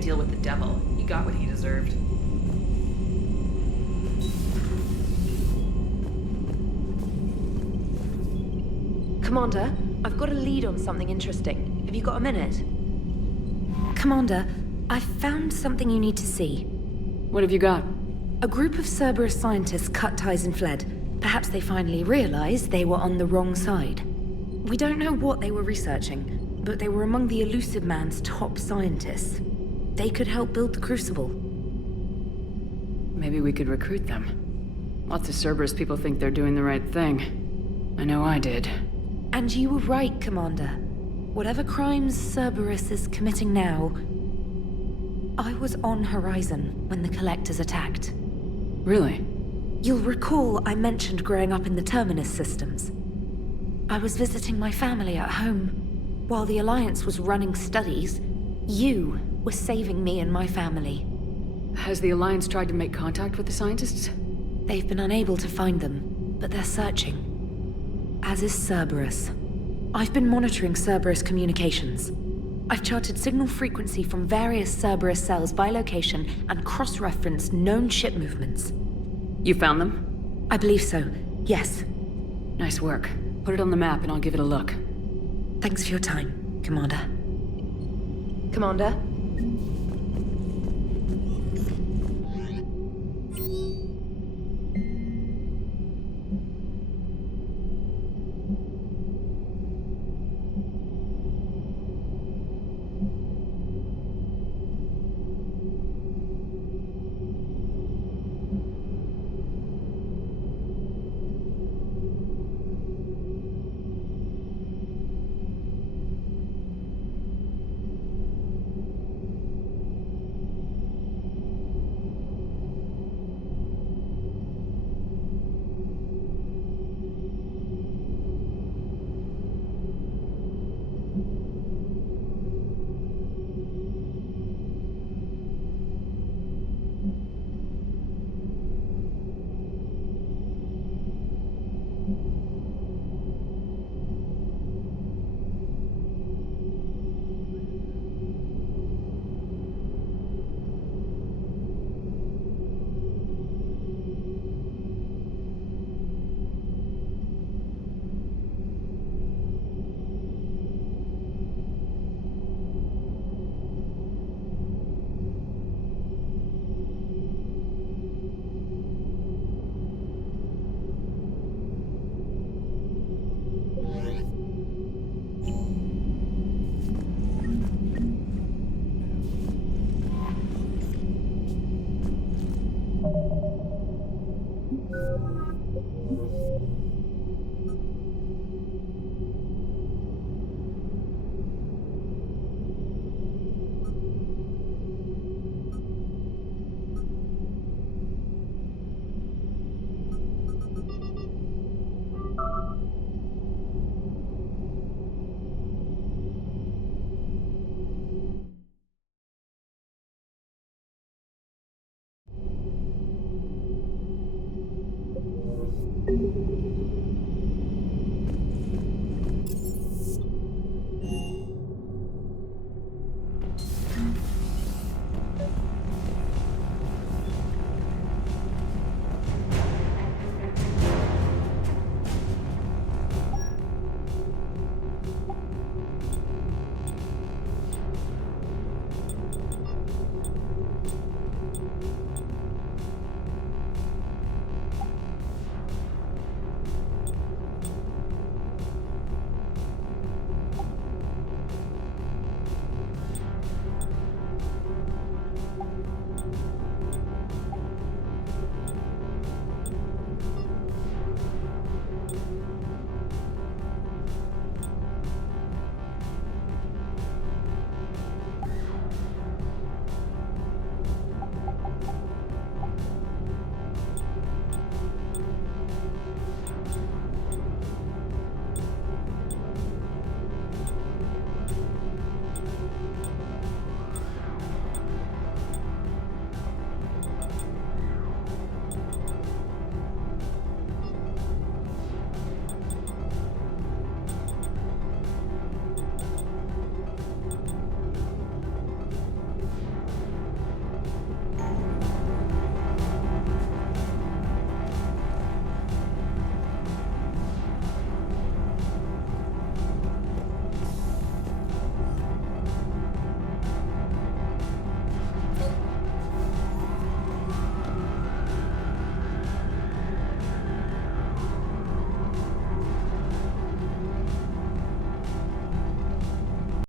Deal with the devil. He got what he deserved. Commander, I've got a lead on something interesting. Have you got a minute? Commander, I've found something you need to see. What have you got? A group of Cerberus scientists cut ties and fled. Perhaps they finally realized they were on the wrong side. We don't know what they were researching, but they were among the Elusive Man's top scientists. They could help build the Crucible. Maybe we could recruit them. Lots of Cerberus people think they're doing the right thing. I know I did. And you were right, Commander. Whatever crimes Cerberus is committing now, I was on Horizon when the Collectors attacked. Really? You'll recall I mentioned growing up in the Terminus systems. I was visiting my family at home. While the Alliance was running studies, you were saving me and my family. Has the Alliance tried to make contact with the scientists? They've been unable to find them, but they're searching. As is Cerberus. I've been monitoring Cerberus communications. I've charted signal frequency from various Cerberus cells by location and cross-referenced known ship movements. You found them? I believe so. Yes. Nice work. Put it on the map and I'll give it a look. Thanks for your time, Commander. Commander?